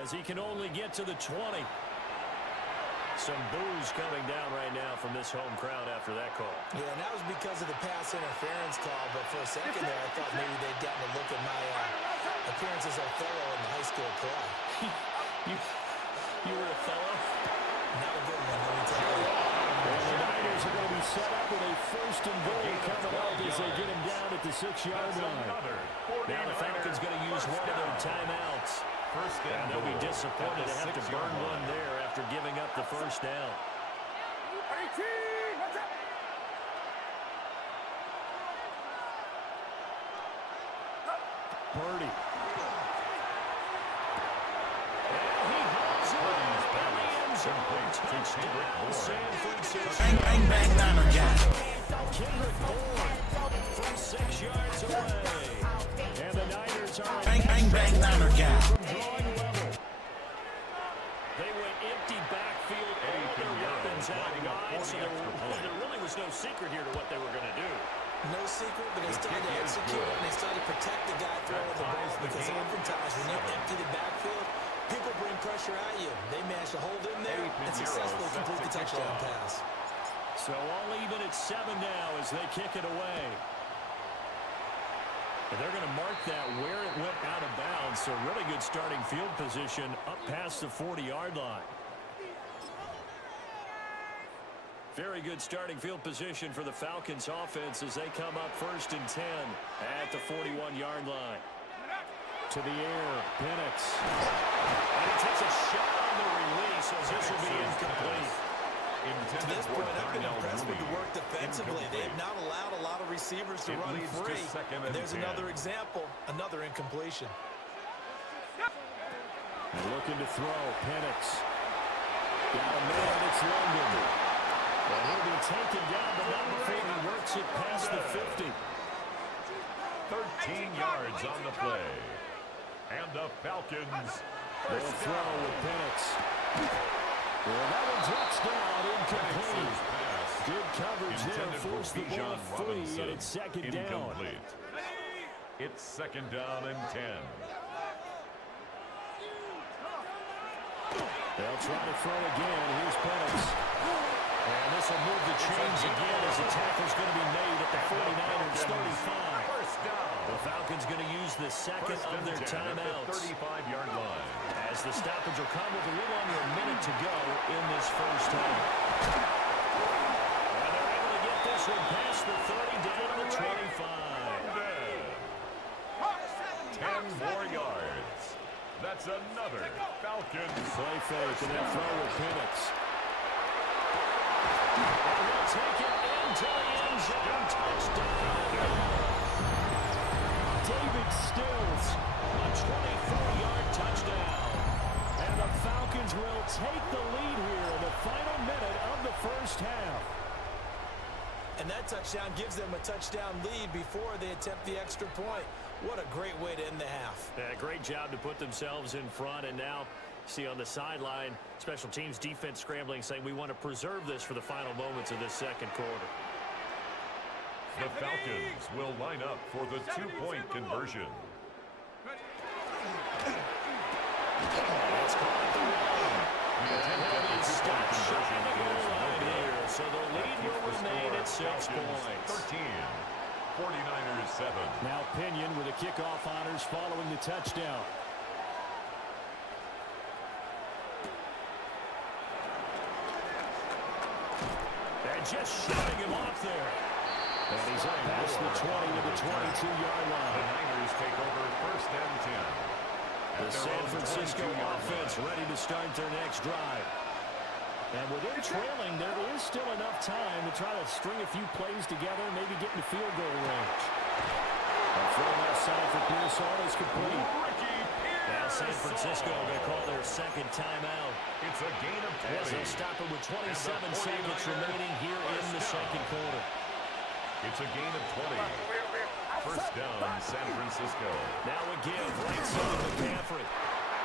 as he can only get to the 20. Some boos coming down right now from this home crowd after that call. Yeah, and that was because of the pass interference call, but for a second there, I thought maybe they'd gotten a look at my appearance as Othello in the high school play. You were Othello? Not a good one, let me tell you. Well, the Niners are going to be set up with a 1st and goal coming up as they get him down at the 6-yard line. Now the Falcons going to use one of their timeouts. And they'll be disappointed to have to burn one there after giving up the first down. Purdy. And he holds it in the end zone. Touchdown, San Francisco. Bang, bang, bang, Niner guy. Kendrick Bourne from 6 yards away. And the Niners are Bang, bang, bang, Niner guy. from drawing level. They went empty backfield, all their weapons out wide, so there really was no secret here to what they were going to do. No secret, but they started to execute it, and they started to protect the guy throwing the ball, because oftentimes when you empty the backfield, people bring pressure at you. They managed to hold him there and successfully complete the touchdown pass. So all even at 7 now as they kick it away. And they're going to mark that where it went out of bounds, so really good starting field position up past the 40-yard line. Very good starting field position for the Falcons offense as they come up 1st and 10 at the 41-yard line. To the air, Penix. And he takes a shot on the release as this will be incomplete. To this point, I've been impressed with the work defensively. They have not allowed a lot of receivers to run free. And there's another example, another incompletion. And looking to throw, Penix. Got a man, it's London. And he'll be taken down, but not before he works it past the 50. 13 yards on the play. And the Falcons. They'll throw with Penix. Another touchdown, incomplete. Good coverage there, forced the ball free, and it's 2nd down. It's 2nd down and 10. They'll try to throw again. Here's Penix. And this will move the chains again as the tackle's going to be made at the 49ers 35. The Falcons going to use the second of their timeouts. 35-yard line. As the stoppage will come with a little under a minute to go in this first half. And they're able to get this one past the 30 down to the 25. 10 more yards. That's another Falcons. Play fake and then throw with Penix. And he'll take it into the end zone. Touchdown. David Stills, a 24-yard touchdown. And the Falcons will take the lead here in the final minute of the first half. And that touchdown gives them a touchdown lead before they attempt the extra point. What a great way to end the half. Yeah, great job to put themselves in front, and now see on the sideline, special teams defense scrambling, saying we want to preserve this for the final moments of this second quarter. The Falcons will line up for the two-point conversion. It's caught at the one. And he'll be stopped short of the goal line here, so the lead will remain at 6 points. 13, 49ers 7. Now Pinion with the kickoff honors following the touchdown. And just shutting him off there. And he's up past the 20 to the 22-yard line. The Niners take over 1st and 10. The San Francisco offense ready to start their next drive. And with them trailing, there is still enough time to try to string a few plays together and maybe get into field goal range. Throw left side for Pearsall is complete. Now San Francisco going to call their second timeout. It's a gain of 20. As they'll stop it with 27 seconds remaining here in the second quarter. It's a gain of 20. First down, San Francisco. Now a give, right side of McCaffrey.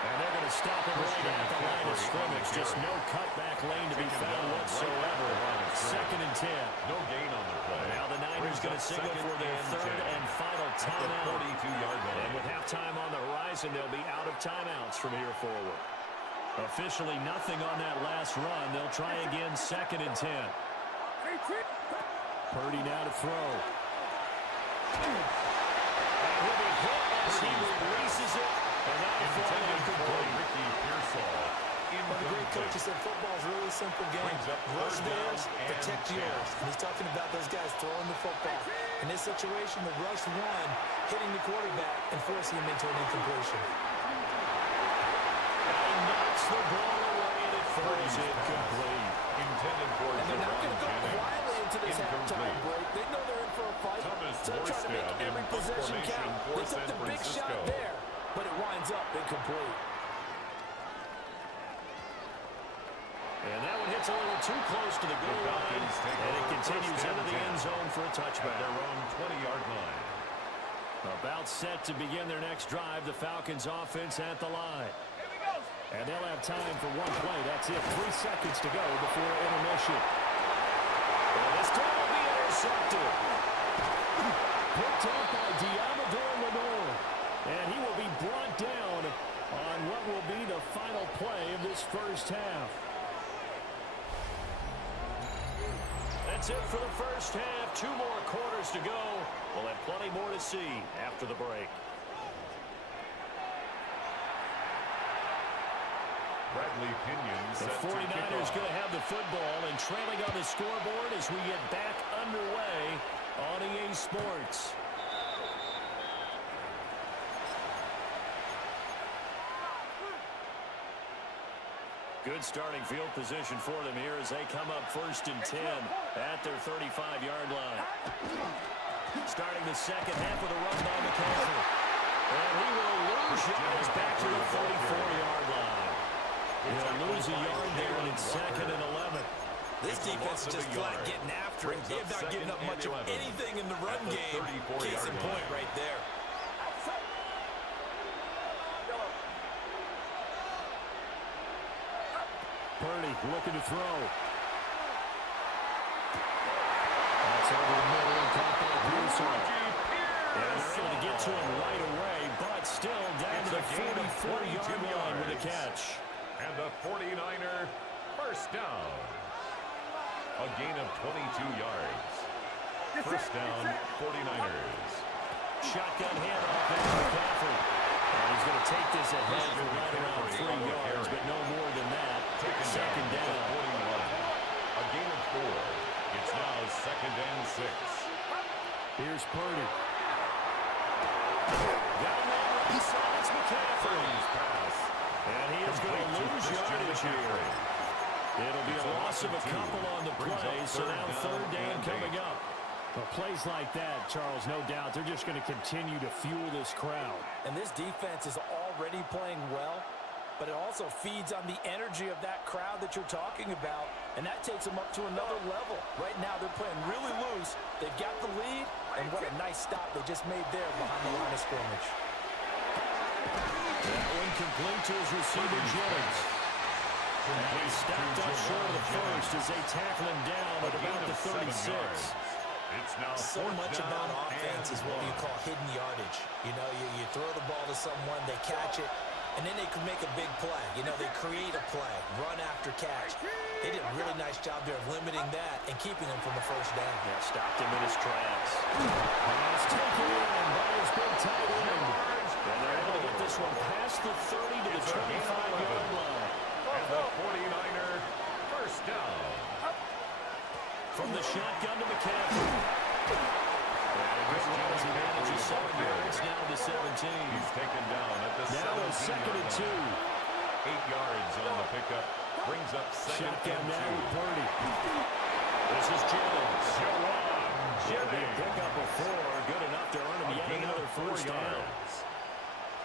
And they're going to stop him right at the line of scrimmage. Just no cutback lane to be found whatsoever. Second and 10. No gain on the play. Now the Niners going to signal for their third and final timeout. 42-yard line. And with halftime on the horizon, they'll be out of timeouts from here forward. Officially nothing on that last run. They'll try again, second and 10. Purdy now to throw. And he'll be hit as he releases it. And that is Ricky Pearsall. One of the great coaches said football is a really simple game. Rush theirs, protect yours. And he's talking about those guys throwing the football. In this situation, the rush one, hitting the quarterback and forcing him into an incompletion. And he knocks the ball away, and it falls incomplete. Intended for And they're not going to go quietly into this halftime break. They know they're in for a fight, so they're trying to make every possession count. They took the big shot there, but it winds up incomplete. And that one hits a little too close to the goal line, and it continues into the end zone for a touchback. Their own 20-yard line. About set to begin their next drive, the Falcons offense at the line. And they'll have time for one play. That's it. 3 seconds to go before intermission. And this time will be intercepted. Picked up by Diamador Lenore. And he will be brought down on what will be the final play of this first half. That's it for the first half. 2 more quarters to go. We'll have plenty more to see after the break. Bradley Pinion The set 49ers going to have the football and trailing on the scoreboard as we get back underway on EA Sports. Good starting field position for them here as they come up first and 10 at their 35-yard line. Starting the second half with a run by McCaffrey. And he will lose yards back to the 44-yard line. He'll lose a yard there, and it's second and 11. This defense is just flat getting after it. They've not given up much of anything in the run game. Case in point right there. Purdy looking to throw. That's over the middle and caught by Pearsall. And they're able to get to him right away, but still down to the 44-yard line with a catch. And the 49er first down. A gain of 22 yards. First down, 49ers. Shotgun handoff to McCaffrey. And he's going to take this ahead for right around 3 yards, but no more than that. Second down. 41. A gain of 4. It's now second and 6. Here's Purdy. Down there, besides McCaffrey's pass. And he is going to lose yardage here. It'll be a loss of a couple on the play, so now third down coming up. Well, plays like that, Charles, no doubt, they're just going to continue to fuel this crowd. And this defense is already playing well, but it also feeds on the energy of that crowd that you're talking about, and that takes them up to another level. Right now, they're playing really loose. They've got the lead, and what a nice stop they just made there behind the line of scrimmage. That one complete to his receiver, Jones. And he stopped up short of the first as they tackle him down at about the 36. It's now so much about offense is what you call hidden yardage. You know, you throw the ball to someone, they catch it, and then they can make a big play. You know, they create a play, run after catch. They did a really nice job there of limiting that and keeping him from the first down. Yeah, stopped him in his tracks. Pass taken in by his big tight end. And they're able to get this one past the 30 to the 25-yard line. And the 49er first down. From the shotgun to McCaffrey. And as he manages 7 yards, now to 17. He's taken down at the now a second and 2. 8 yards on the pickup. Brings up second shotgun and 2. Now with Purdy. This is Jones. It'll be a pickup of 4, good enough to earn him yet another first down.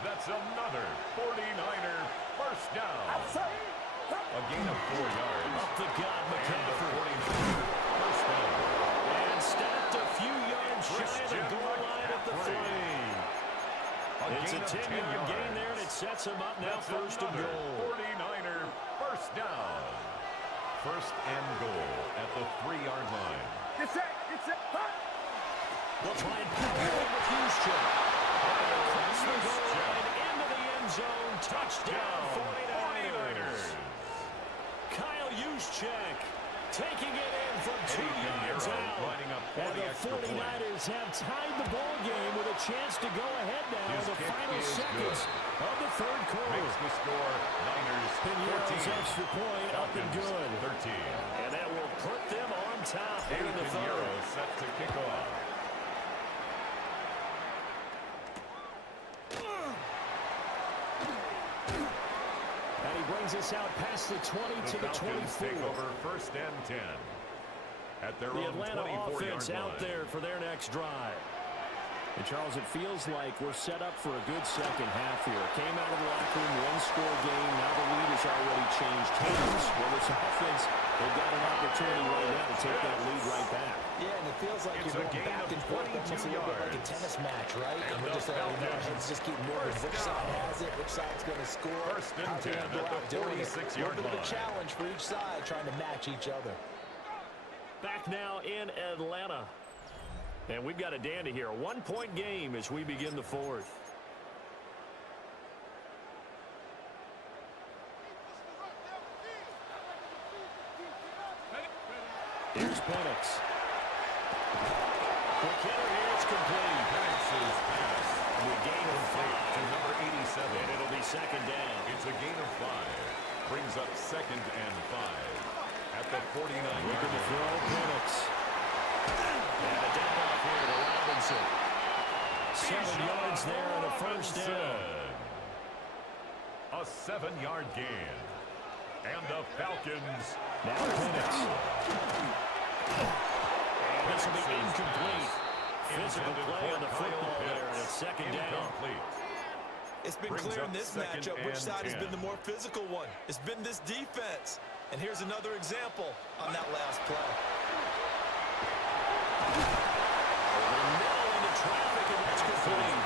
That's another 49er first down. A gain of 4 yards. Up the gut, McCaffrey. First down. And stopped a few yards shy of the goal line at the 3. It's a 10-yard gain there, and it sets him up now. First and goal. 49er first down. First and goal at the 3-yard line. They'll try and put it in with Houston. Across the goal line, into the end zone. Touchdown, 49ers. Kyle Juszczyk taking it in from 2 yards out. And the 49ers have tied the ball game with a chance to go ahead now in the final seconds of the third quarter. Makes the score Niners 14. Extra point up and good. 13. And that will put them on top here in the third. Set to kick off. And he brings us out past the 20 to the 24. Take over first and 10. At their The own Atlanta 24-yard offense out line. there for their next drive. And Charles, it feels like we're set up for a good second half here. Came out of the locker room, one-score game. Now the lead has already changed hands. Well, this offense, they've got an opportunity right now to take that lead right back. Yeah, and it feels like It's you're a going gain back of and forth, almost a little bit like a 22 tennis match, right? And we're the just our Falcons. heads just keep moving. Which side has it? Which side's going to score? First and How's he 10 gonna go at the out doing it? 46-yard A little bit of a line. challenge for each side, trying to match each other. Back now in Atlanta. And we've got a dandy here. A one-point game as we begin the fourth. Here's Penix. McKinnon here, it's complete. Penix's pass. We gain of 5. To number 87. And it'll be second down. It's a gain of 5. Brings up second and 5. At the 49-yard Looking to line. throw, Penix. And a down off here to Robinson. 7 yards there and a first down. A 7-yard gain. And the Falcons. Now Penix. And this will be incomplete. Physical play on the football there, and it's second down. Incomplete. It's been Brings clear up in this second matchup which and side has 10. been the more physical one. It's been this defense. And here's another example on that last play. Over the middle into traffic, and that's complete.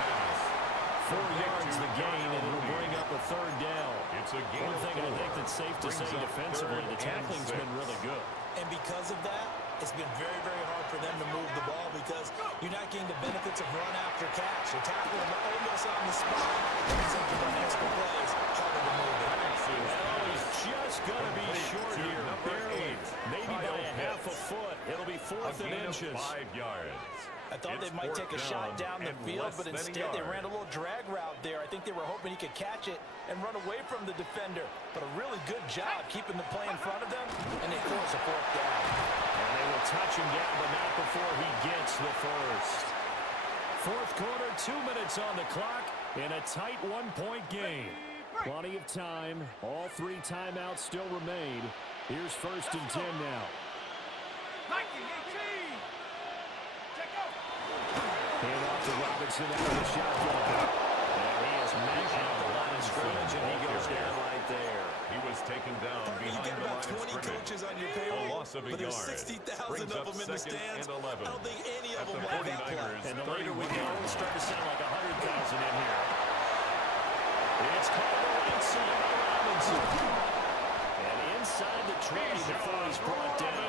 4 yards the gain, and it'll bring up a third down. It's a gain One of thing I 4. think that's safe to say Brings up defensively, third the tackling's and been really good. And because of that, it's been very, very hard for them to move the ball because you're not getting the benefits of run after catch. You're tackling them almost on the spot. And it's into run extra plays, harder to move it. Well, he's just going to be short to here, number barely. 8, Maybe by Kyle a half a Pitts. foot. It'll be A fourth and gain of inches. 5 yards. I thought It's they might fourth take a shot down the and field, less but than a instead they yard. ran a little drag route there. I think they were hoping he could catch it and run away from the defender. But a really good job keeping the play in front of them, and they force a fourth down. And they will touch him down, but not before he gets the first. Fourth quarter, 2 minutes on the clock, in a tight one-point game. Plenty of time. All 3 timeouts still remain. Here's first and 10 now. Hand off to Robinson out of the shotgun. And he is met at the line of scrimmage, and he goes down right there. He was taken down You behind get the about line of 20 scrimmage. coaches on your A payroll, loss of a but there's yard. 60,000 Brings of up them in the second stands. and 11. I don't think any of At them the want that 49ers. play. And the later we 31 go, yards. it's starting to sound like 100,000 in here. It's called the right side by Robinson. And inside the 20 before he's brought down.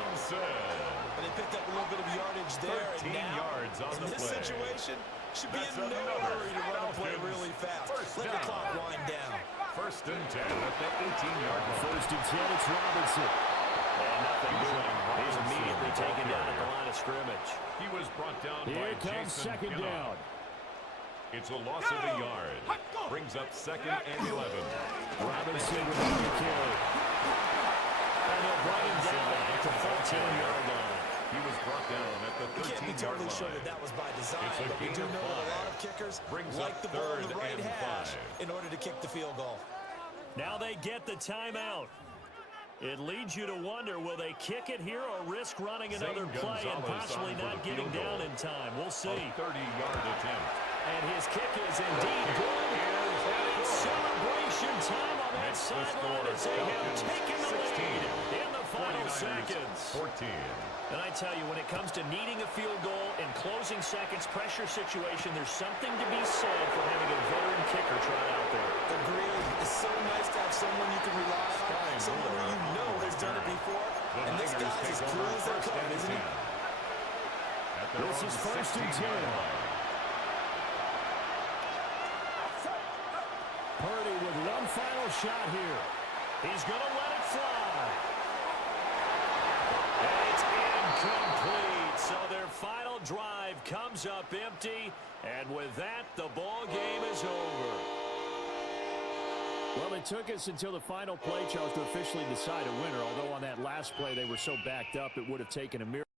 But they picked up a little bit of yardage there. 13 And now, yards on in the this play. situation, should be That's in no another hurry to run a play Falcons really fast. first Let the down. clock wind down. First and 10 at the 18-yard line. First and 10, it's Robinson. And nothing doing. He's immediately taken down at the line of scrimmage. He was brought down by Here comes Jason second Kinnock. down. It's a loss of a yard. Brings up second and 11. Robinson with a big carry. And they'll bring him down at the 14-yard line. He was brought down at the We can't be 13-yard totally sure line. that was by design, It's a but we gain do of know that a 5. lot of kickers Brings like up the ball in the third right and hash 5. in order to kick the field goal. Now they get the timeout. It leads you to wonder, will they kick it here or risk running another play and possibly not getting down in time? We'll see. 30-yard attempt. And his kick is indeed good. And it's celebration time on that sideline as they have taken the lead in the final seconds. 14. And I tell you, when it comes to needing a field goal in closing seconds, pressure situation, there's something to be said for having a veteran kicker trot out there. Agreed. It's so nice to have someone you can rely on, someone who you know has done it before. And this guy's as cool as they come, isn't he? This is 1st and 10. Purdy with one final shot here. He's going to let it fly. And it's incomplete. So their final drive comes up empty. And with that, the ball game is over. Well, it took us until the final play, Charles, to officially decide a winner. Although on that last play they were so backed up, it would have taken a miracle.